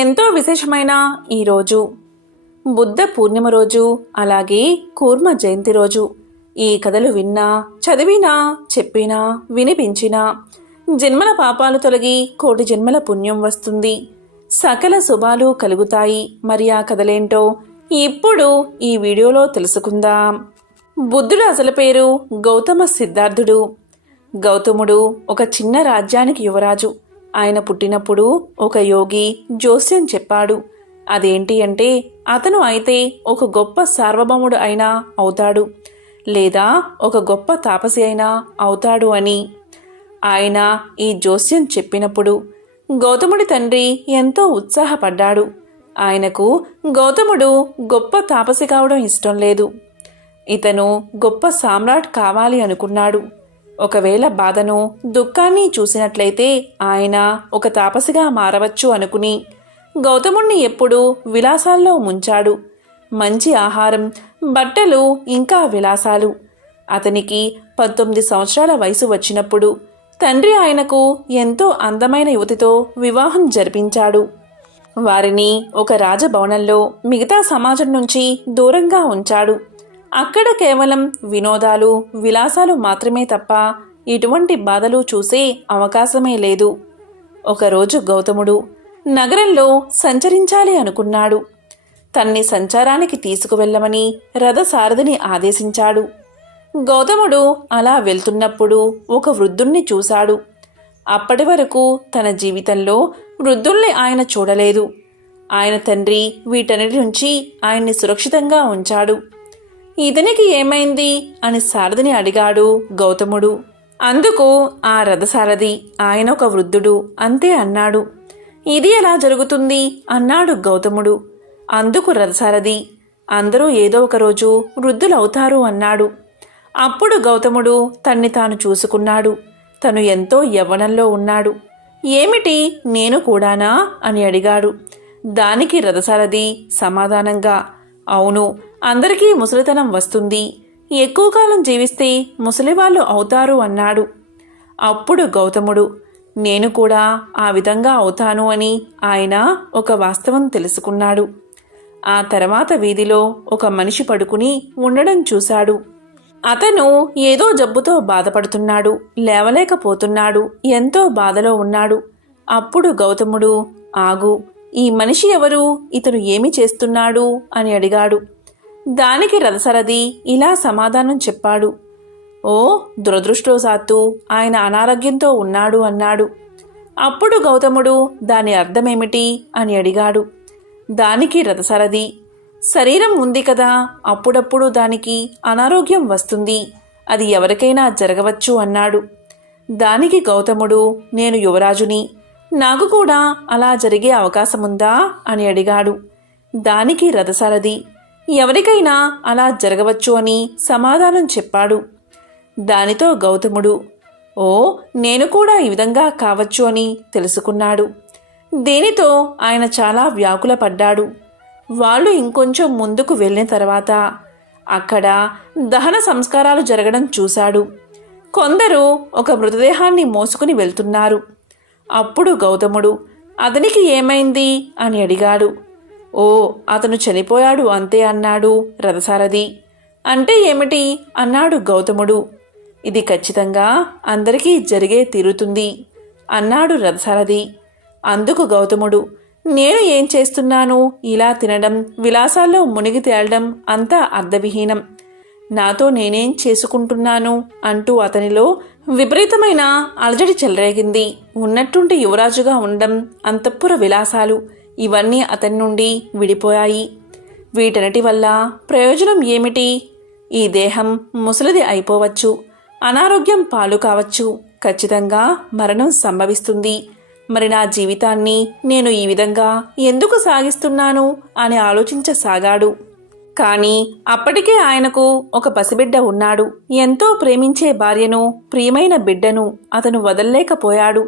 ఎంతో విశేషమైన ఈరోజు బుద్ధ పూర్ణిమ రోజు, అలాగే కూర్మ జయంతి రోజు ఈ కథలు విన్నా, చదివినా, చెప్పినా, వినిపించినా జన్మల పాపాలు తొలగి కోటి జన్మల పుణ్యం వస్తుంది, సకల శుభాలు కలుగుతాయి. మరి ఆ కథలేంటో ఇప్పుడు ఈ వీడియోలో తెలుసుకుందాం. బుద్ధుడు అసలు పేరు గౌతమ సిద్ధార్థుడు. గౌతముడు ఒక చిన్న రాజ్యానికి యువరాజు. ఆయన పుట్టినప్పుడు ఒక యోగి జోస్యం చెప్పాడు. అదేంటి అంటే అతను అయితే ఒక గొప్ప సార్వభౌముడు అయినా అవుతాడు, లేదా ఒక గొప్ప తాపసి అయినా అవుతాడు అని. ఆయన ఈ జోస్యం చెప్పినప్పుడు గౌతముడి తండ్రి ఎంతో ఉత్సాహపడ్డాడు. ఆయనకు గౌతముడు గొప్ప తాపసి కావడం ఇష్టం లేదు. ఇతను గొప్ప సామ్రాట్ కావాలి అనుకున్నాడు. ఒకవేళ బాధను, దుఃఖాన్ని చూసినట్లయితే ఆయన ఒక తాపసిగా మారవచ్చు అనుకుని గౌతముణ్ణి ఎప్పుడూ విలాసాల్లో ముంచాడు. మంచి ఆహారం, బట్టలు, ఇంకా విలాసాలు. అతనికి 19 సంవత్సరాల వయసు వచ్చినప్పుడు తండ్రి ఆయనకు ఎంతో అందమైన యువతితో వివాహం జరిపించాడు. వారిని ఒక రాజభవనంలో మిగతా సమాజం నుంచి దూరంగా ఉంచాడు. అక్కడ కేవలం వినోదాలు, విలాసాలు మాత్రమే తప్ప ఇటువంటి బాధలు చూసే అవకాశమే లేదు. ఒకరోజు గౌతముడు నగరంలో సంచరించాలి అనుకున్నాడు. తన్ని సంచారానికి తీసుకువెళ్ళమని రథసారథిని ఆదేశించాడు. గౌతముడు అలా వెళ్తున్నప్పుడు ఒక వృద్ధుణ్ణి చూశాడు. అప్పటి వరకు తన జీవితంలో వృద్ధుల్ని ఆయన చూడలేదు. ఆయన తండ్రి వీటన్నిటి నుంచి ఆయన్ని సురక్షితంగా ఉంచాడు. ఇతనికి ఏమైంది అని సారథిని అడిగాడు గౌతముడు. అందుకు ఆ రథసారథి, ఆయన ఒక వృద్ధుడు అంతే అన్నాడు. ఇది ఎలా జరుగుతుంది అన్నాడు గౌతముడు. అందుకు రథసారథి, అందరూ ఏదో ఒక రోజు వృద్ధులవుతారు అన్నాడు. అప్పుడు గౌతముడు తన్ని తాను చూసుకున్నాడు. తను ఎంతో యవ్వనంలో ఉన్నాడు. ఏమిటి, నేను కూడానా అని అడిగాడు. దానికి రథసారథి సమాధానంగా, అవును, అందరికీ ముసలితనం వస్తుంది, ఎక్కువ కాలం జీవిస్తే ముసలివాళ్ళు అవుతారు అన్నాడు. అప్పుడు గౌతముడు, నేను కూడా ఆ విధంగా అవుతాను అని ఆయన ఒక వాస్తవం తెలుసుకున్నాడు. ఆ తర్వాత వీధిలో ఒక మనిషి పడుకుని ఉండడం చూశాడు. అతను ఏదో జబ్బుతో బాధపడుతున్నాడు, లేవలేకపోతున్నాడు, ఎంతో బాధలో ఉన్నాడు. అప్పుడు గౌతముడు, ఆగు, ఈ మనిషి ఎవరు, ఇతను ఏమి చేస్తున్నాడు అని అడిగాడు. దానికి రథసారథి ఇలా సమాధానం చెప్పాడు. ఓ, దురదృష్టవశాత్తు ఆయన అనారోగ్యంతో ఉన్నాడు అన్నాడు. అప్పుడు గౌతముడు దాని అర్థమేమిటి అని అడిగాడు. దానికి రథసారథి, శరీరం ఉంది కదా, అప్పుడప్పుడు దానికి అనారోగ్యం వస్తుంది, అది ఎవరికైనా జరగవచ్చు అన్నాడు. దానికి గౌతముడు, నేను యువరాజుని, నాకు కూడా అలా జరిగే అవకాశముందా అని అడిగాడు. దానికి రథసారథి, ఎవరికైనా అలా జరగవచ్చు అని సమాధానం చెప్పాడు. దానితో గౌతముడు, ఓ, నేను కూడా ఈ విధంగా కావచ్చు అని తెలుసుకున్నాడు. దీనితో ఆయన చాలా వ్యాకులపడ్డాడు. వాళ్ళు ఇంకొంచెం ముందుకు వెళ్ళిన తర్వాత అక్కడ దహన సంస్కారాలు జరగడం చూశాడు. కొందరు ఒక మృతదేహాన్ని మోసుకుని వెళ్తున్నారు. అప్పుడు గౌతముడు, అతనికి ఏమైంది అని అడిగాడు. ఓ, అతను చనిపోయాడు అంతే అన్నాడు రథసారథి. అంటే ఏమిటి అన్నాడు గౌతముడు. ఇది ఖచ్చితంగా అందరికీ జరిగే తీరుతుంది అన్నాడు రథసారథి. అందుకు గౌతముడు, నేను ఏం చేస్తున్నాను, ఇలా తినడం, విలాసాల్లో మునిగి తేలడం అంతా అర్థవిహీనం, నాతో నేనేం చేసుకుంటున్నాను అంటూ అతనిలో విపరీతమైన అలజడి చెలరేగింది. ఉన్నట్టుండి యువరాజుగా ఉండడం, అంతఃపుర విలాసాలు ఇవన్నీ అతని నుండి విడిపోయాయి. వీటన్నిటి వల్ల ప్రయోజనం ఏమిటి? ఈ దేహం ముసలిది అయిపోవచ్చు, అనారోగ్యం పాలు కావచ్చు, ఖచ్చితంగా మరణం సంభవిస్తుంది. మరి నా జీవితాన్ని నేను ఈ విధంగా ఎందుకు సాగిస్తున్నాను అని ఆలోచించసాగాడు. కానీ అప్పటికే ఆయనకు ఒక పసిబిడ్డ ఉన్నాడు. ఎంతో ప్రేమించే భార్యను, ప్రియమైన బిడ్డను అతను వదల్లేకపోయాడు.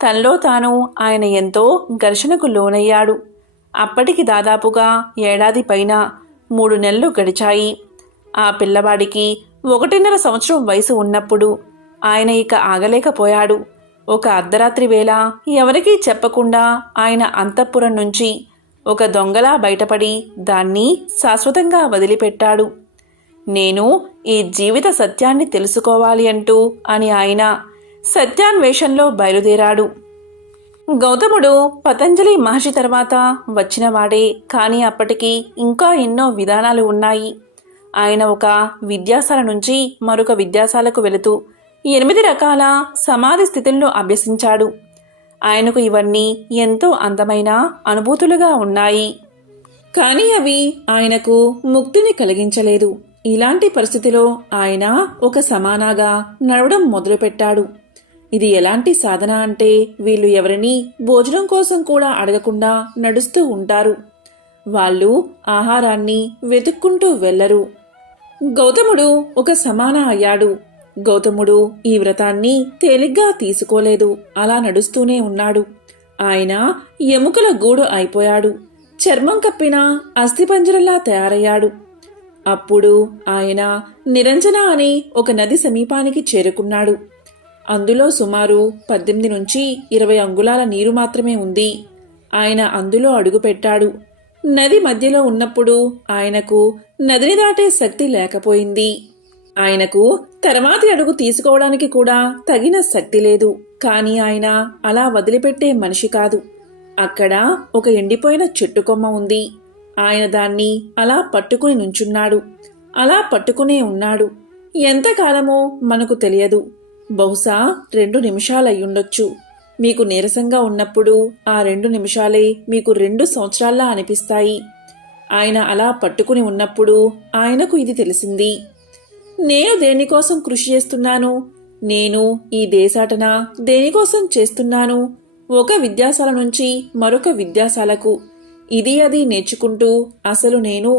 తనలో తాను ఆయన ఎంతో ఘర్షణకు లోనయ్యాడు. అప్పటికి దాదాపుగా ఏడాది పైన 3 నెలలు గడిచాయి. ఆ పిల్లవాడికి 1.5 సంవత్సరం వయసు ఉన్నప్పుడు ఆయన ఇక ఆగలేకపోయాడు. ఒక అర్ధరాత్రి వేళ ఎవరికీ చెప్పకుండా ఆయన అంతఃపురం నుంచి ఒక దొంగలా బయటపడి దాన్ని శాశ్వతంగా వదిలిపెట్టాడు. నేను ఈ జీవిత సత్యాన్ని తెలుసుకోవాలి అంటూ అని ఆయన సత్యాన్వేషంలో బయలుదేరాడు. గౌతముడు పతంజలి మహర్షి తర్వాత వచ్చినవాడే, కానీ అప్పటికి ఇంకా ఎన్నో విధానాలు ఉన్నాయి. ఆయన ఒక విద్యాశాల నుంచి మరొక విద్యాశాలకు వెళుతూ 8 రకాల సమాధి స్థితులను అభ్యసించాడు. ఆయనకు ఇవన్నీ ఎంతో అందమైన అనుభూతులుగా ఉన్నాయి. కానీ అవి ఆయనకు ముక్తిని కలిగించలేదు. ఇలాంటి పరిస్థితిలో ఆయన ఒక సమానాగా నడవడం మొదలుపెట్టాడు. ఇది ఎలాంటి సాధన అంటే వీళ్ళు ఎవరినీ భోజనం కోసం కూడా అడగకుండా నడుస్తూ ఉంటారు. వాళ్ళు ఆహారాన్ని వెతుక్కుంటూ వెళ్లరు. గౌతముడు ఒక సమాన అయ్యాడు. గౌతముడు ఈ వ్రతాన్ని తేలిగ్గా తీసుకోలేదు. అలా నడుస్తూనే ఉన్నాడు. ఆయన ఎముకల గూడు అయిపోయాడు. చర్మం కప్పిన అస్థిపంజరంలా తయారయ్యాడు. అప్పుడు ఆయన నిరంజన అనే ఒక నది సమీపానికి చేరుకున్నాడు. అందులో సుమారు 18 నుంచి 20 అంగుళాల నీరు మాత్రమే ఉంది. ఆయన అందులో అడుగుపెట్టాడు. నది మధ్యలో ఉన్నప్పుడు ఆయనకు నదిని దాటే శక్తి లేకపోయింది. ఆయనకు తర్వాతి అడుగు తీసుకోవడానికి కూడా తగిన శక్తి లేదు. కానీ ఆయన అలా వదిలిపెట్టే మనిషి కాదు. అక్కడ ఒక ఎండిపోయిన చెట్టు కొమ్మ ఉంది. ఆయన దాన్ని అలా పట్టుకుని నుంచున్నాడు. అలా పట్టుకునే ఉన్నాడు. ఎంతకాలమో మనకు తెలియదు. బహుశా 2 నిమిషాలయ్యుండొచ్చు. మీకు నీరసంగా ఉన్నప్పుడు ఆ 2 నిమిషాలే మీకు 2 సంవత్సరాల్లా అనిపిస్తాయి. ఆయన అలా పట్టుకుని ఉన్నప్పుడు ఆయనకు ఇది తెలిసింది. నేను దేనికోసం కృషి చేస్తున్నాను? నేను ఈ దేశాటన దేనికోసం చేస్తున్నాను? ఒక విద్యాశాల నుంచి మరొక విద్యాశాలకు ఇది అది నేర్చుకుంటూ అసలు నేను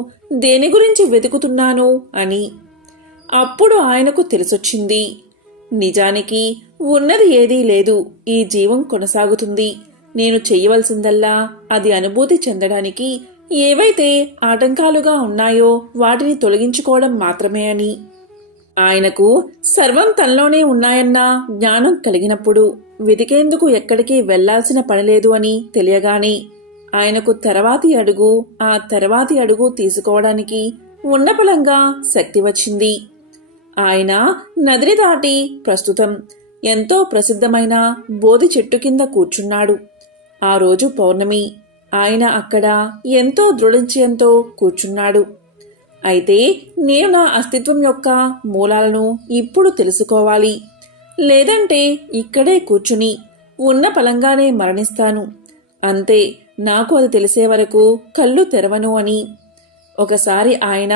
దేని గురించి వెతుకుతున్నాను అని. అప్పుడు ఆయనకు తెలిసొచ్చింది. నిజానికి ఉన్నది ఏదీ లేదు. ఈ జీవం కొనసాగుతుంది. నేను చెయ్యవలసిందల్లా అది అనుభూతి చెందడానికి ఏవైతే ఆటంకాలుగా ఉన్నాయో వాటిని తొలగించుకోవడం మాత్రమే అని. ఆయనకు సర్వం తనలోనే ఉన్నాయన్న జ్ఞానం కలిగినప్పుడు వెతికేందుకు ఎక్కడికి వెళ్లాల్సిన పనిలేదు అని తెలియగానే ఆయనకు ఆ తర్వాతి అడుగు తీసుకోవడానికి ఉన్నపలంగా శక్తి వచ్చింది. ఆయన నదిని దాటి ప్రస్తుతం ఎంతో ప్రసిద్ధమైన బోధి చెట్టు కింద కూర్చున్నాడు. ఆ రోజు పౌర్ణమి. ఆయన అక్కడ ఎంతో దృఢనిశ్చయంతో కూర్చున్నాడు. అయితే నేను నా అస్తిత్వం యొక్క మూలాలను ఇప్పుడు తెలుసుకోవాలి. లేదంటే ఇక్కడే కూర్చుని ఉన్న పలంగానే మరణిస్తాను. అంతే, నాకు అది తెలిసే వరకు కళ్ళు తెరవను అని. ఒకసారి ఆయన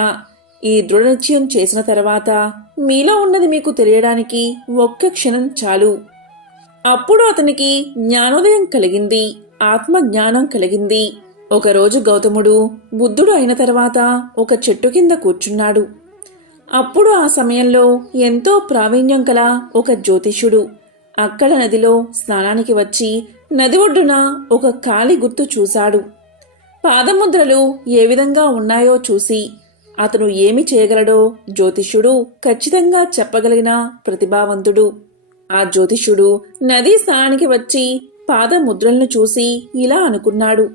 ఈ దృఢనిశ్చయం చేసిన తర్వాత మీలో ఉన్నది మీకు తెలియడానికి ఒక్క క్షణం చాలు. అప్పుడు అతనికి జ్ఞానోదయం కలిగింది. ఆత్మ జ్ఞానం కలిగింది. ఒకరోజు గౌతముడు బుద్ధుడు అయిన తర్వాత ఒక చెట్టు కింద కూర్చున్నాడు. అప్పుడు ఆ సమయంలో ఎంతో ప్రావీణ్యం కల ఒక జ్యోతిష్యుడు అక్కడ నదిలో స్నానానికి వచ్చి నది ఒడ్డున ఒక కాలి గుర్తు చూశాడు. పాదముద్రలు ఏ విధంగా ఉన్నాయో చూసి అతను ఏమి చేయగలడో జ్యోతిష్యుడు ఖచ్చితంగా చెప్పగలిగిన ప్రతిభావంతుడు. ఆ జ్యోతిష్యుడు నదీ స్నానానికి వచ్చి పాదముద్రలను చూసి ఇలా అనుకున్నాడు.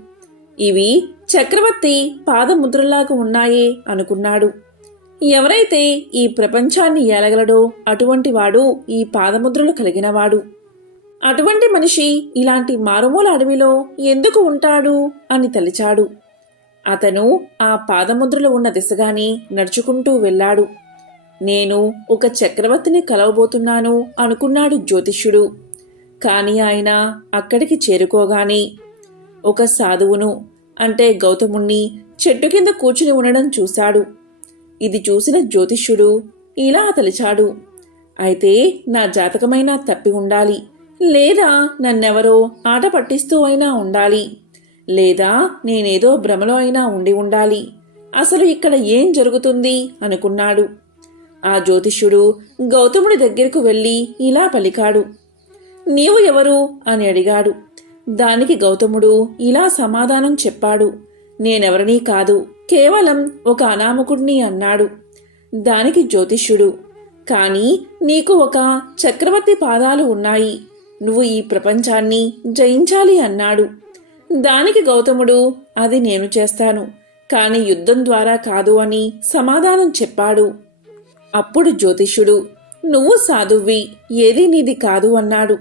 ఇవి చక్రవర్తి పాదముద్రలాగా ఉన్నాయే అనుకున్నాడు. ఎవరైతే ఈ ప్రపంచాన్ని ఏలగలడో అటువంటి వాడు ఈ పాదముద్రలు కలిగినవాడు. అటువంటి మనిషి ఇలాంటి మారుమూల అడవిలో ఎందుకు ఉంటాడు అని తలిచాడు. అతను ఆ పాదముద్రలు ఉన్న దిశగానే నడుచుకుంటూ వెళ్ళాడు. నేను ఒక చక్రవర్తిని కలవబోతున్నాను అనుకున్నాడు జ్యోతిష్యుడు. కాని ఆయన అక్కడికి చేరుకోగానే ఒక సాధువును, అంటే గౌతముణ్ణి చెట్టు కింద కూర్చుని ఉండడం చూశాడు. ఇది చూసిన జ్యోతిష్యుడు ఇలా తలిచాడు. అయితే నా జాతకమైనా తప్పి ఉండాలి, లేదా నన్నెవరో ఆట పట్టిస్తూ అయినా ఉండాలి, లేదా నేనేదో భ్రమలో అయినా ఉండి ఉండాలి. అసలు ఇక్కడ ఏం జరుగుతుంది అనుకున్నాడు. ఆ జ్యోతిష్యుడు గౌతముడి దగ్గరకు వెళ్ళి ఇలా పలికాడు. నీవు ఎవరు అని అడిగాడు. దానికి గౌతముడు ఇలా సమాధానం చెప్పాడు. నేనెవరినీ కాదు, కేవలం ఒక అనామకుడిని అన్నాడు. దానికి జ్యోతిష్యుడు, కానీ నీకు ఒక చక్రవర్తి పాదాలు ఉన్నాయి, నువ్వు ఈ ప్రపంచాన్ని జయించాలి అన్నాడు. దానికి గౌతముడు, అది నేను చేస్తాను, కాని యుద్ధం ద్వారా కాదు అని సమాధానం చెప్పాడు. అప్పుడు జ్యోతిష్యుడు, నువ్వు సాధువ్వి, ఏదీ నీది కాదు అన్నాడు.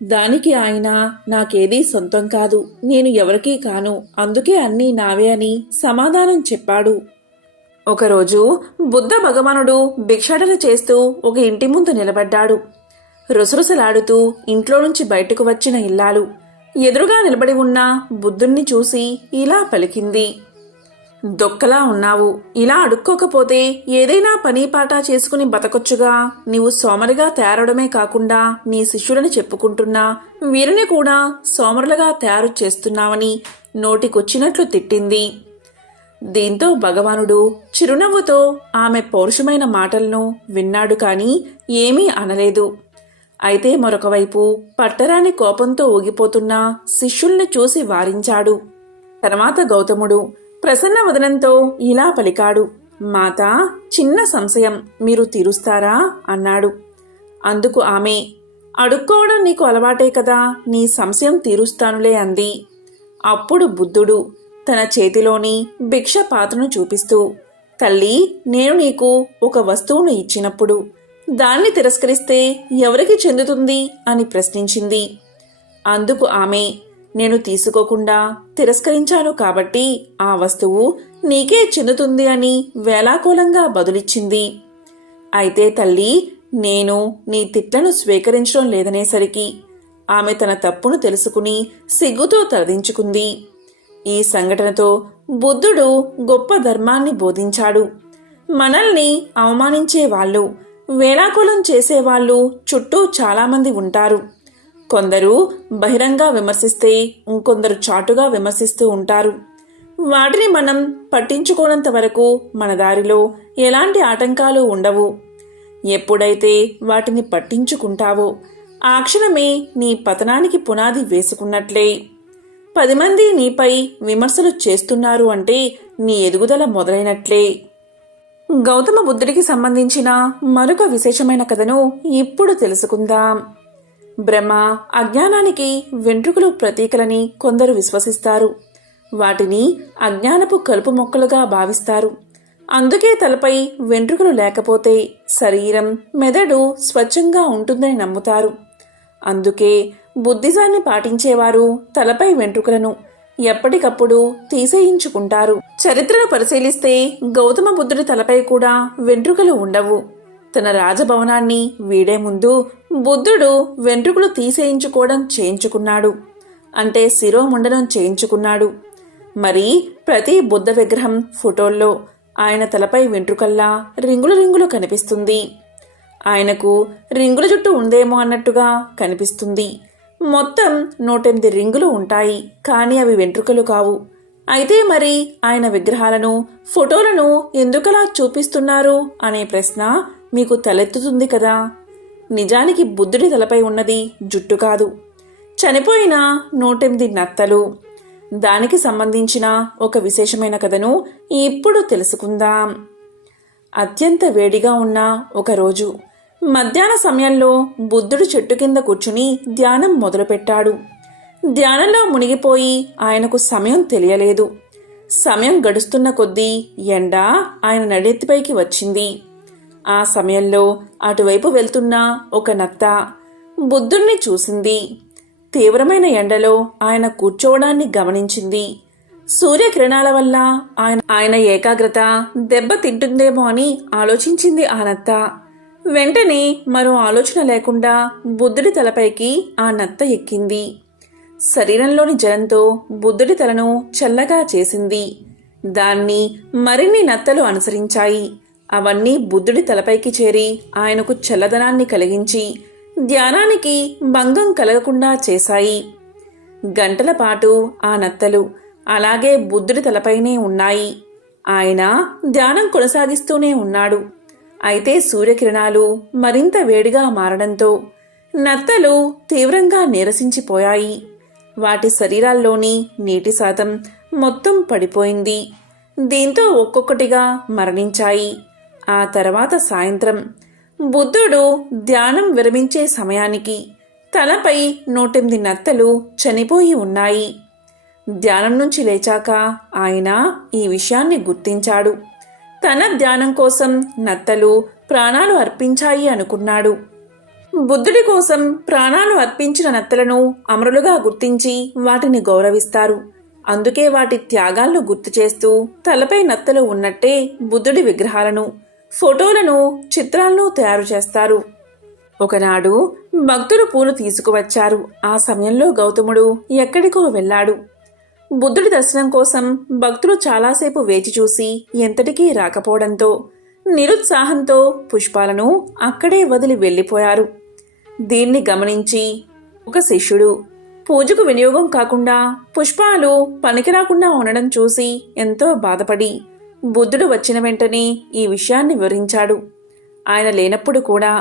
దానికి ఆయన, నాకేదీ సొంతం కాదు, నేను ఎవరికీ కాను, అందుకే అన్నీ నావే అని సమాధానం చెప్పాడు. ఒకరోజు బుద్ధ భగవానుడు భిక్షాటన చేస్తూ ఒక ఇంటి ముందు నిలబడ్డాడు. రుసరుసలాడుతూ ఇంట్లో నుంచి బయటకు వచ్చిన ఇల్లాలు ఎదురుగా నిలబడి ఉన్న బుద్ధుణ్ణి చూసి ఇలా పలికింది, దొక్కలా ఉన్నావు, ఇలా అడుక్కోకపోతే ఏదైనా పని పాట చేసుకుని బతకొచ్చుగా. నీవు సోమరిగా తయారవడమే కాకుండా నీ శిష్యులని చెప్పుకుంటున్నా వీరిని కూడా సోమరులుగా తయారు చేస్తున్నావని నోటికొచ్చినట్లు తిట్టింది. దీంతో భగవానుడు చిరునవ్వుతో ఆమె పౌరుషమైన మాటలను విన్నాడు, కాని ఏమీ అనలేదు. అయితే మరొకవైపు పట్టరాని కోపంతో ఊగిపోతున్న శిష్యుల్ని చూసి వారించాడు. తర్వాత గౌతముడు ప్రసన్న వదనంతో ఇలా పలికాడు, మాతా, చిన్న సంశయం, మీరు తీరుస్తారా అన్నాడు. అందుకు ఆమె, అడుక్కోవడం నీకు అలవాటే కదా, నీ సంశయం తీరుస్తానులే అంది. అప్పుడు బుద్ధుడు తన చేతిలోని భిక్ష పాత్రను చూపిస్తూ, తల్లి, నేను నీకు ఒక వస్తువును ఇచ్చినప్పుడు దాన్ని తిరస్కరిస్తే ఎవరికి చెందుతుంది అని ప్రశ్నించింది. అందుకు ఆమె, నేను తీసుకోకుండా తిరస్కరించాను కాబట్టి ఆ వస్తువు నీకే చెందుతుంది అని వేలాకోలంగా బదులిచ్చింది. అయితే తల్లి, నేను నీ తిట్లను స్వీకరించడం లేదనేసరికి ఆమె తన తప్పును తెలుసుకుని సిగ్గుతో తలదించుకుంది. ఈ సంఘటనతో బుద్ధుడు గొప్ప ధర్మాన్ని బోధించాడు. మనల్ని అవమానించే వాళ్ళు, వేలాకోలం చేసేవాళ్ళు చుట్టూ చాలామంది ఉంటారు. కొందరు బహిరంగ విమర్శిస్తే ఇంకొందరు చాటుగా విమర్శిస్తూ ఉంటారు. వాటిని మనం పట్టించుకోనంత వరకు మన దారిలో ఎలాంటి ఆటంకాలు ఉండవు. ఎప్పుడైతే వాటిని పట్టించుకుంటావో ఆ క్షణమే నీ పతనానికి పునాది వేసుకున్నట్లే. 10 మంది నీపై విమర్శలు చేస్తున్నారు అంటే నీ ఎదుగుదల మొదలైనట్లే. గౌతమ బుద్ధుడికి సంబంధించిన మరొక విశేషమైన కథను ఇప్పుడు తెలుసుకుందాం. బ్రహ్మ అజ్ఞానానికి వెంట్రుకలు ప్రతీకలని కొందరు విశ్వసిస్తారు. వాటిని అజ్ఞానపు కలుపు మొక్కలుగా భావిస్తారు. అందుకే తలపై వెంట్రుకలు లేకపోతే శరీరం, మెదడు స్వచ్ఛంగా ఉంటుందని నమ్ముతారు. అందుకే బుద్ధిజాన్ని పాటించేవారు తలపై వెంట్రుకలను ఎప్పటికప్పుడు తీసేయించుకుంటారు. చరిత్రను పరిశీలిస్తే గౌతమ బుద్ధుడి తలపై కూడా వెంట్రుకలు ఉండవు. తన రాజభవనాన్ని వీడే ముందు బుద్ధుడు వెంట్రుకలు తీసేయించుకోవడం చేయించుకున్నాడు, అంటే శిరోముండనం చేయించుకున్నాడు. మరి ప్రతి బుద్ధ విగ్రహం ఫోటోల్లో ఆయన తలపై వెంట్రుకల్లా రింగులు రింగులు కనిపిస్తుంది. ఆయనకు రింగుల జుట్టు ఉందేమో అన్నట్టుగా కనిపిస్తుంది. మొత్తం 108 రింగులు ఉంటాయి, కానీ అవి వెంట్రుకలు కావు. అయితే మరి ఆయన విగ్రహాలను, ఫోటోలను ఎందుకలా చూపిస్తున్నారు అనే ప్రశ్న మీకు తలెత్తుతుంది కదా. నిజానికి బుద్ధుడి తలపై ఉన్నది జుట్టు కాదు, చనిపోయిన 108 నత్తలు. దానికి సంబంధించిన ఒక విశేషమైన కథను ఇప్పుడు తెలుసుకుందాం. అత్యంత వేడిగా ఉన్న ఒకరోజు మధ్యాహ్న సమయంలో బుద్ధుడు చెట్టు కింద కూర్చుని ధ్యానం మొదలుపెట్టాడు. ధ్యానంలో మునిగిపోయి ఆయనకు సమయం తెలియలేదు. సమయం గడుస్తున్న కొద్దీ ఎండ ఆయన నడెత్తిపైకి వచ్చింది. ఆ సమయంలో అటువైపు వెళ్తున్న ఒక నత్త బుద్ధుణ్ణి చూసింది. తీవ్రమైన ఎండలో ఆయన కూర్చోవడాన్ని గమనించింది. సూర్యకిరణాల వల్ల ఆయన ఏకాగ్రత దెబ్బ తింటుందేమో అని ఆలోచించింది ఆ నత్త. వెంటనే మరో ఆలోచన లేకుండా బుద్ధుడి తలపైకి ఆ నత్త ఎక్కింది. శరీరంలోని జలంతో బుద్ధుడి తలను చల్లగా చేసింది. దాన్ని మరిన్ని నత్తలు అనుసరించాయి. అవన్నీ బుద్ధుడి తలపైకి చేరి ఆయనకు చల్లదనాన్ని కలిగించి ధ్యానానికి భంగం కలగకుండా చేశాయి. గంటల పాటు ఆ నత్తలు అలాగే బుద్ధుడి తలపైనే ఉన్నాయి. ఆయన ధ్యానం కొనసాగిస్తూనే ఉన్నాడు. అయితే సూర్యకిరణాలు మరింత వేడిగా మారడంతో నత్తలు తీవ్రంగా నీరసించిపోయాయి. వాటి శరీరాల్లోని నీటి శాతం మొత్తం పడిపోయింది. దీంతో ఒక్కొక్కటిగా మరణించాయి. ఆ తర్వాత సాయంత్రం బుద్ధుడు ధ్యానం విరమించే సమయానికి తలపై 108 నత్తలు చనిపోయి ఉన్నాయి. ధ్యానం నుంచి లేచాక ఆయన ఈ విషయాన్ని గుర్తించాడు. తన ధ్యానం కోసం నత్తలు ప్రాణాలు అర్పించాయి అనుకున్నాడు. బుద్ధుడి కోసం ప్రాణాలు అర్పించిన నత్తలను అమరులుగా గుర్తించి వాటిని గౌరవిస్తారు. అందుకే వాటి త్యాగాలను గుర్తు చేస్తూ తలపై నత్తలు ఉన్నట్టే బుద్ధుడి విగ్రహాలను, ఫోటోలను, చిత్రాలను తయారు చేస్తారు. ఒకనాడు భక్తులు పూలు తీసుకువచ్చారు. ఆ సమయంలో గౌతముడు ఎక్కడికో వెళ్ళాడు. బుద్ధుడి దర్శనం కోసం భక్తులు చాలాసేపు వేచి చూసి ఎంతటికీ రాకపోవడంతో నిరుత్సాహంతో పుష్పాలను అక్కడే వదిలి వెళ్ళిపోయారు. దీన్ని గమనించి ఒక శిష్యుడు పూజకు వినియోగం కాకుండా పుష్పాలు పనికిరాకుండా ఉండడం చూసి ఎంతో బాధపడి బుద్ధుడు వచ్చిన వెంటనే ఈ విషయాన్ని వివరించాడు. ఆయన లేనప్పుడు కూడా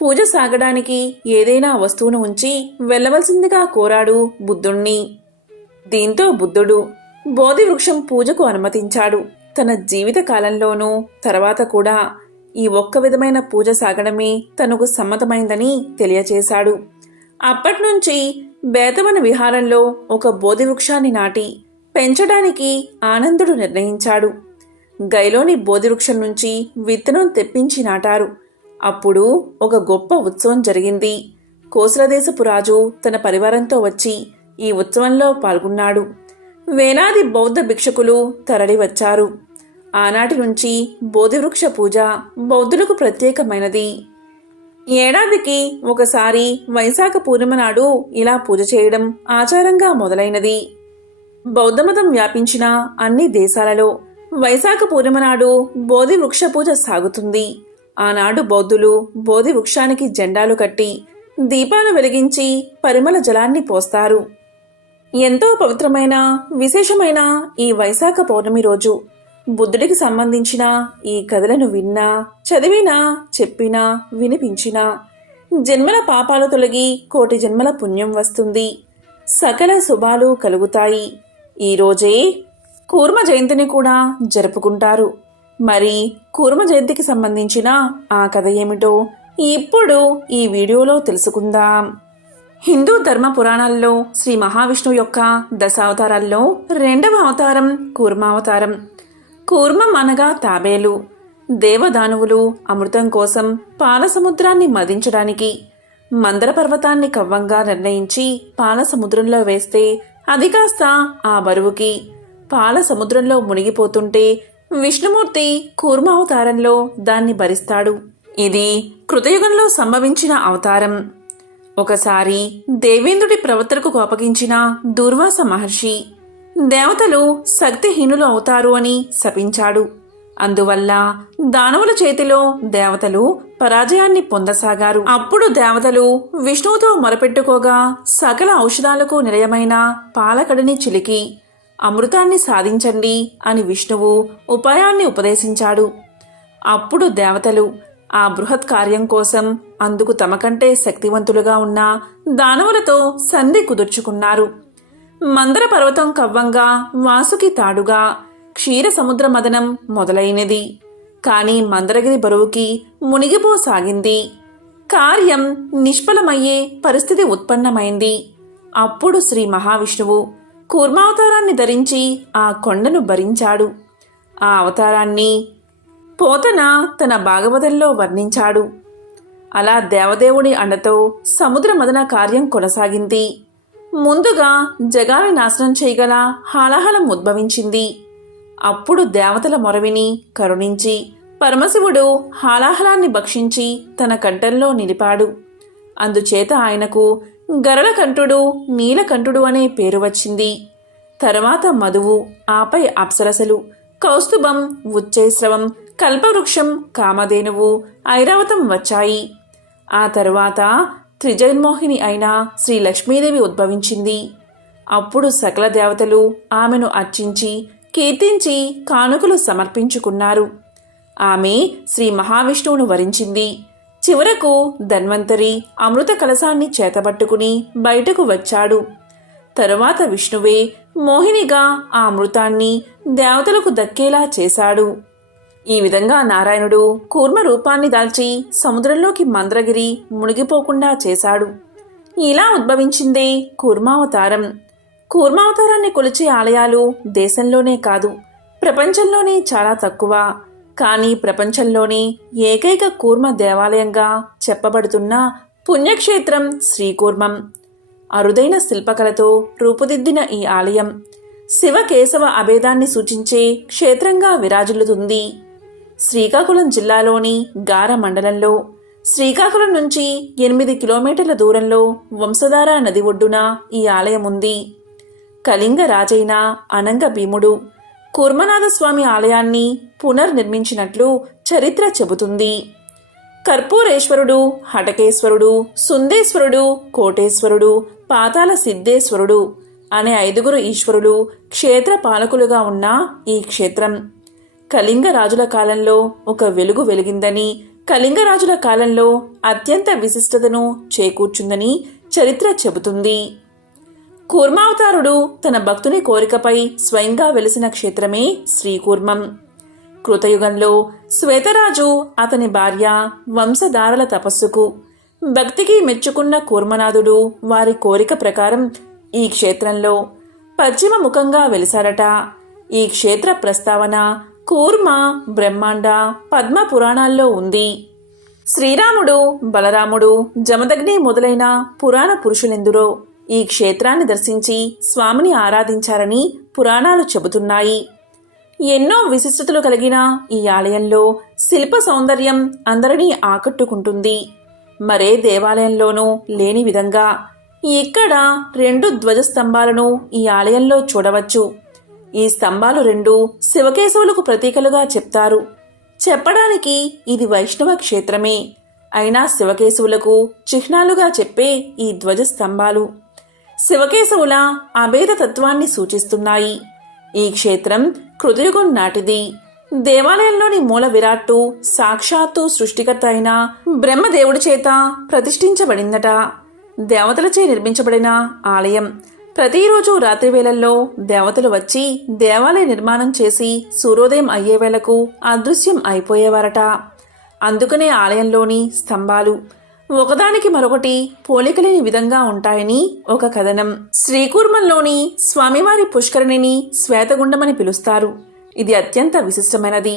పూజ సాగడానికి ఏదైనా వస్తువును ఉంచి వెళ్ళవలసిందిగా కోరాడు బుద్ధుణ్ణి. దీంతో బుద్ధుడు బోధి వృక్షం పూజకు అనుమతించాడు. తన జీవిత కాలంలోనూ తర్వాత కూడా ఈ ఒక్క విధమైన పూజ సాగడమే తనకు సమ్మతమైందని తెలియచేశాడు. అప్పట్నుంచి బేతవన విహారంలో ఒక బోధి వృక్షాన్ని నాటి పెంచడానికి ఆనందుడు నిర్ణయించాడు. గైలోని బోధి వృక్షం నుంచి విత్తనం తెప్పించి నాటారు. అప్పుడు ఒక గొప్ప ఉత్సవం జరిగింది. కోసలదేశపు రాజు తన పరివారంతో వచ్చి ఈ ఉత్సవంలో పాల్గొన్నాడు. వేలాది బౌద్ధ భిక్షకులు తరలి వచ్చారు. ఆనాటి నుంచి బోధివృక్ష పూజ బౌద్ధులకు ప్రత్యేకమైనది. ఏడాదికి ఒకసారి వైశాఖ పూర్ణిమ నాడు ఇలా పూజ చేయడం ఆచారంగా మొదలైనది. బౌద్ధమతం వ్యాపించిన అన్ని దేశాలలో వైశాఖ పూర్ణిమ నాడు బోధి వృక్ష పూజ సాగుతుంది. ఆనాడు బౌద్ధులు బోధి వృక్షానికి జెండాలు కట్టి దీపాలు వెలిగించి పరిమళ జలాన్ని పోస్తారు. ఎంతో పవిత్రమైన విశేషమైన ఈ వైశాఖ పౌర్ణమి రోజు బుద్ధుడికి సంబంధించిన ఈ కథలను విన్నా, చదివినా, చెప్పినా, వినిపించినా జన్మల పాపాలు తొలగి కోటి జన్మల పుణ్యం వస్తుంది. సకల శుభాలు కలుగుతాయి. ఈరోజే కూర్మ జయంతిని కూడా జరుపుకుంటారు. మరి కూర్మ జయంతికి సంబంధించిన ఆ కథ ఏమిటో ఇప్పుడు ఈ వీడియోలో తెలుసుకుందాం. హిందూ ధర్మ పురాణాల్లో శ్రీ మహావిష్ణువు యొక్క దశావతారాల్లో 2వ అవతారం కూర్మావతారం. కూర్మం అనగా తాబేలు. దేవదానవులు అమృతం కోసం పాలసముద్రాన్ని మదించడానికి మందర పర్వతాన్ని కవ్వంగా నిర్ణయించి పాలసముద్రంలో వేస్తే అది కాస్త ఆ బరువుకి పాలసముద్రంలో మునిగిపోతుంటే విష్ణుమూర్తి కూర్మావతారంలో దాన్ని భరిస్తాడు. ఇది కృతయుగంలో సంభవించిన అవతారం. ఒకసారి దేవేంద్రుడి ప్రవర్తనకు కోపగించిన దూర్వాస మహర్షి దేవతలు శక్తిహీనులు అవుతారు అని శపించాడు. అందువల్ల దానవుల చేతిలో దేవతలు పరాజయాన్ని పొందసాగారు. అప్పుడు దేవతలు విష్ణువుతో మొరపెట్టుకోగా సకల ఔషధాలకు నిలయమైన పాలకడిని చిలికి అమృతాన్ని సాధించండి అని విష్ణువు ఉపాయాన్ని ఉపదేశించాడు. అప్పుడు దేవతలు ఆ బృహత్ కార్యం కోసం అందుకు తమకంటే శక్తివంతులుగా ఉన్న దానవులతో సంధి కుదుర్చుకున్నారు. మందర పర్వతం కవ్వంగా, వాసుకి తాడుగా, క్షీర సముద్ర మదనం మొదలైనది. కాని మందరగిరి బరువుకి మునిగిపోసాగింది. కార్యం నిష్ఫలమయ్యే పరిస్థితి ఉత్పన్నమైంది. అప్పుడు శ్రీ మహావిష్ణువు కూర్మావతారాన్ని ధరించి ఆ కొండను భరించాడు. ఆ అవతారాన్ని పోతన తన భాగవతంలో వర్ణించాడు. అలా దేవదేవుడి అండతో సముద్ర మదన కార్యం కొనసాగింది. ముందుగా జగాన్ని నాశనం చేయగల హాలాహలం ఉద్భవించింది. అప్పుడు దేవతల మొరవిని కరుణించి పరమశివుడు హాలాహలాన్ని భక్షించి తన కంఠంలో నిలిపాడు. అందుచేత ఆయనకు గరళకంఠుడు, నీలకంఠుడు అనే పేరు వచ్చింది. తర్వాత మధువు, ఆపై అప్సరసలు, కౌస్తుభం, ఉచ్చైశ్రవం, కల్పవృక్షం, కామధేనువు, ఐరావతం వచ్చాయి. ఆ తరువాత త్రిజన్మోహిని అయిన శ్రీ లక్ష్మీదేవి ఉద్భవించింది. అప్పుడు సకల దేవతలు ఆమెను అర్చించి కీర్తించి కానుకలు సమర్పించుకున్నారు. ఆమె శ్రీ మహావిష్ణువును వరించింది. చివరకు ధన్వంతరి అమృత కలశాన్ని చేతబట్టుకుని బయటకు వచ్చాడు. తరువాత విష్ణువే మోహినిగా ఆ అమృతాన్ని దేవతలకు దక్కేలా చేశాడు. ఈ విధంగా నారాయణుడు కూర్మ రూపాన్ని దాల్చి సముద్రంలోకి మంద్రగిరి మునిగిపోకుండా చేశాడు. ఇలా ఉద్భవించిందే కూర్మావతారం. కూర్మావతారాన్ని కొలిచే ఆలయాలు దేశంలోనే కాదు, ప్రపంచంలోనే చాలా తక్కువ. కానీ ప్రపంచంలోని ఏకైక కూర్మ దేవాలయంగా చెప్పబడుతున్న పుణ్యక్షేత్రం శ్రీకూర్మం. అరుదైన శిల్పకళతో రూపుదిద్దిన ఈ ఆలయం శివకేశవ అభేదాన్ని సూచించే క్షేత్రంగా విరాజిల్లుతుంది. శ్రీకాకుళం జిల్లాలోని గార మండలంలో శ్రీకాకుళం నుంచి 8 కిలోమీటర్ల దూరంలో వంశధార నది ఒడ్డున ఈ ఆలయం ఉంది. కళింగ రాజైన అనంగ భీముడు కూర్మనాథస్వామి ఆలయాన్ని పునర్నిర్మించినట్లు చరిత్ర చెబుతుంది. కర్పూరేశ్వరుడు, హటకేశ్వరుడు, సుందేశ్వరుడు, కోటేశ్వరుడు, పాతాల సిద్ధేశ్వరుడు అనే 5 ఈశ్వరులు క్షేత్ర పాలకులుగా ఉన్న ఈ క్షేత్రం కళింగ రాజుల కాలంలో ఒక వెలుగు వెలిగిందని, కళింగ రాజుల కాలంలో అత్యంత విశిష్టతను చేకూర్చుందని చరిత్ర చెబుతుంది. కూర్మావతారుడు తన భక్తుని కోరికపై స్వయంగా వెలిసిన క్షేత్రమే శ్రీకూర్మం. కృతయుగంలో శ్వేతరాజు అతని భార్య వంశధారల తపస్సుకు, భక్తికి మెచ్చుకున్న కూర్మనాథుడు వారి కోరిక ప్రకారం ఈ క్షేత్రంలో పశ్చిమ ముఖంగా వెలిసారట. ఈ క్షేత్ర ప్రస్తావన కూర్మ, బ్రహ్మాండ, పద్మ పురాణాల్లో ఉంది. శ్రీరాముడు, బలరాముడు, జమదగ్ని మొదలైన పురాణ పురుషులెందరో ఈ క్షేత్రాన్ని దర్శించి స్వామిని ఆరాధించారని పురాణాలు చెబుతున్నాయి. ఎన్నో విశిష్టతలు కలిగిన ఈ ఆలయంలో శిల్ప సౌందర్యం అందరినీ ఆకట్టుకుంటుంది. మరే దేవాలయంలోనూ లేని విధంగా ఇక్కడ 2 ధ్వజస్తంభాలను ఈ ఆలయంలో చూడవచ్చు. ఈ స్తంభాలు 2 శివకేశవులకు ప్రతీకలుగా చెప్తారు. చెప్పడానికి ఇది వైష్ణవ క్షేత్రమే అయినా శివకేశవులకు చిహ్నాలుగా చెప్పే ఈ ధ్వజస్తంభాలు శివకేశవుల అభేద తత్వాన్ని సూచిస్తున్నాయి. ఈ క్షేత్రం కృతయుగం నాటిది. దేవాలయంలోని మూల విరాట్టు సాక్షాత్తు సృష్టికర్త అయిన బ్రహ్మదేవుడి చేత ప్రతిష్ఠించబడిందట. దేవతలచే నిర్మించబడిన ఆలయం. ప్రతిరోజు రాత్రి వేళల్లో దేవతలు వచ్చి దేవాలయ నిర్మాణం చేసి సూర్యోదయం అయ్యే వేళకు అదృశ్యం అయిపోయేవారట. అందుకనే ఆలయంలోని స్తంభాలు ఒకదానికి మరొకటి పోలికలేని విధంగా ఉంటాయని ఒక కథనం. శ్రీకూర్మంలోని స్వామివారి పుష్కరిణిని శ్వేతగుండమని పిలుస్తారు. ఇది అత్యంత విశిష్టమైనది.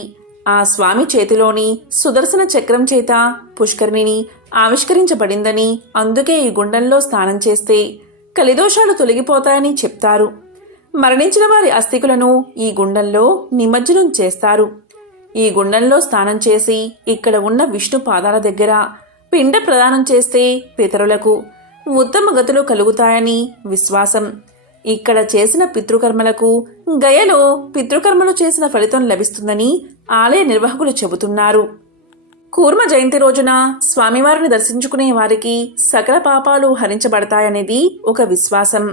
ఆ స్వామి చేతిలోని సుదర్శన చక్రం చేత పుష్కరిణిని ఆవిష్కరించబడిందని, అందుకే ఈ గుండంలో స్నానం చేస్తే కలిదోషాలు తొలగిపోతాయని చెప్తారు. మరణించిన వారి అస్థికులను ఈ గుండంలో నిమజ్జనం చేస్తారు. ఈ గుండంలో స్నానం చేసి ఇక్కడ ఉన్న విష్ణు పాదాల దగ్గర పిండ ప్రదానం చేస్తే పితరులకు ఉత్తమ గతులు కలుగుతాయని విశ్వాసం. ఇక్కడ చేసిన పితృకర్మలకు గయలో పితృకర్మలు చేసిన ఫలితం లభిస్తుందని ఆలయ నిర్వాహకులు చెబుతున్నారు. కూర్మ జయంతి రోజున స్వామివారిని దర్శించుకునే వారికి సకల పాపాలు హరించబడతాయనేది ఒక విశ్వాసం.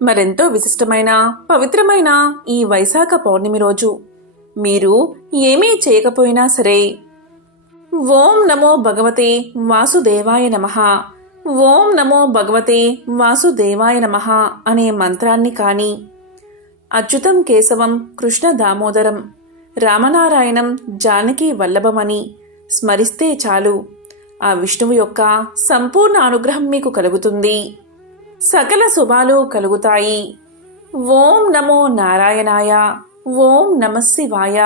మరెంతో విశిష్టమైన పవిత్రమైన ఈ వైశాఖ పౌర్ణమి రోజు మీరు ఏమీ చేయకపోయినా సరే ఓం నమో భగవతే వాసుదేవాయ నమః, ఓం నమో భగవతే వాసుదేవాయ నమః అనే మంత్రాన్ని కానీ, అచ్యుతం కేశవం కృష్ణ దామోదరం రామనారాయణం జానకి వల్లభమని స్మరిస్తే చాలు ఆ విష్ణువు యొక్క సంపూర్ణ అనుగ్రహం మీకు కలుగుతుంది. సకల శుభాలు కలుగుతాయి. ఓం నమో నారాయణాయ, ఓం నమః శివాయ.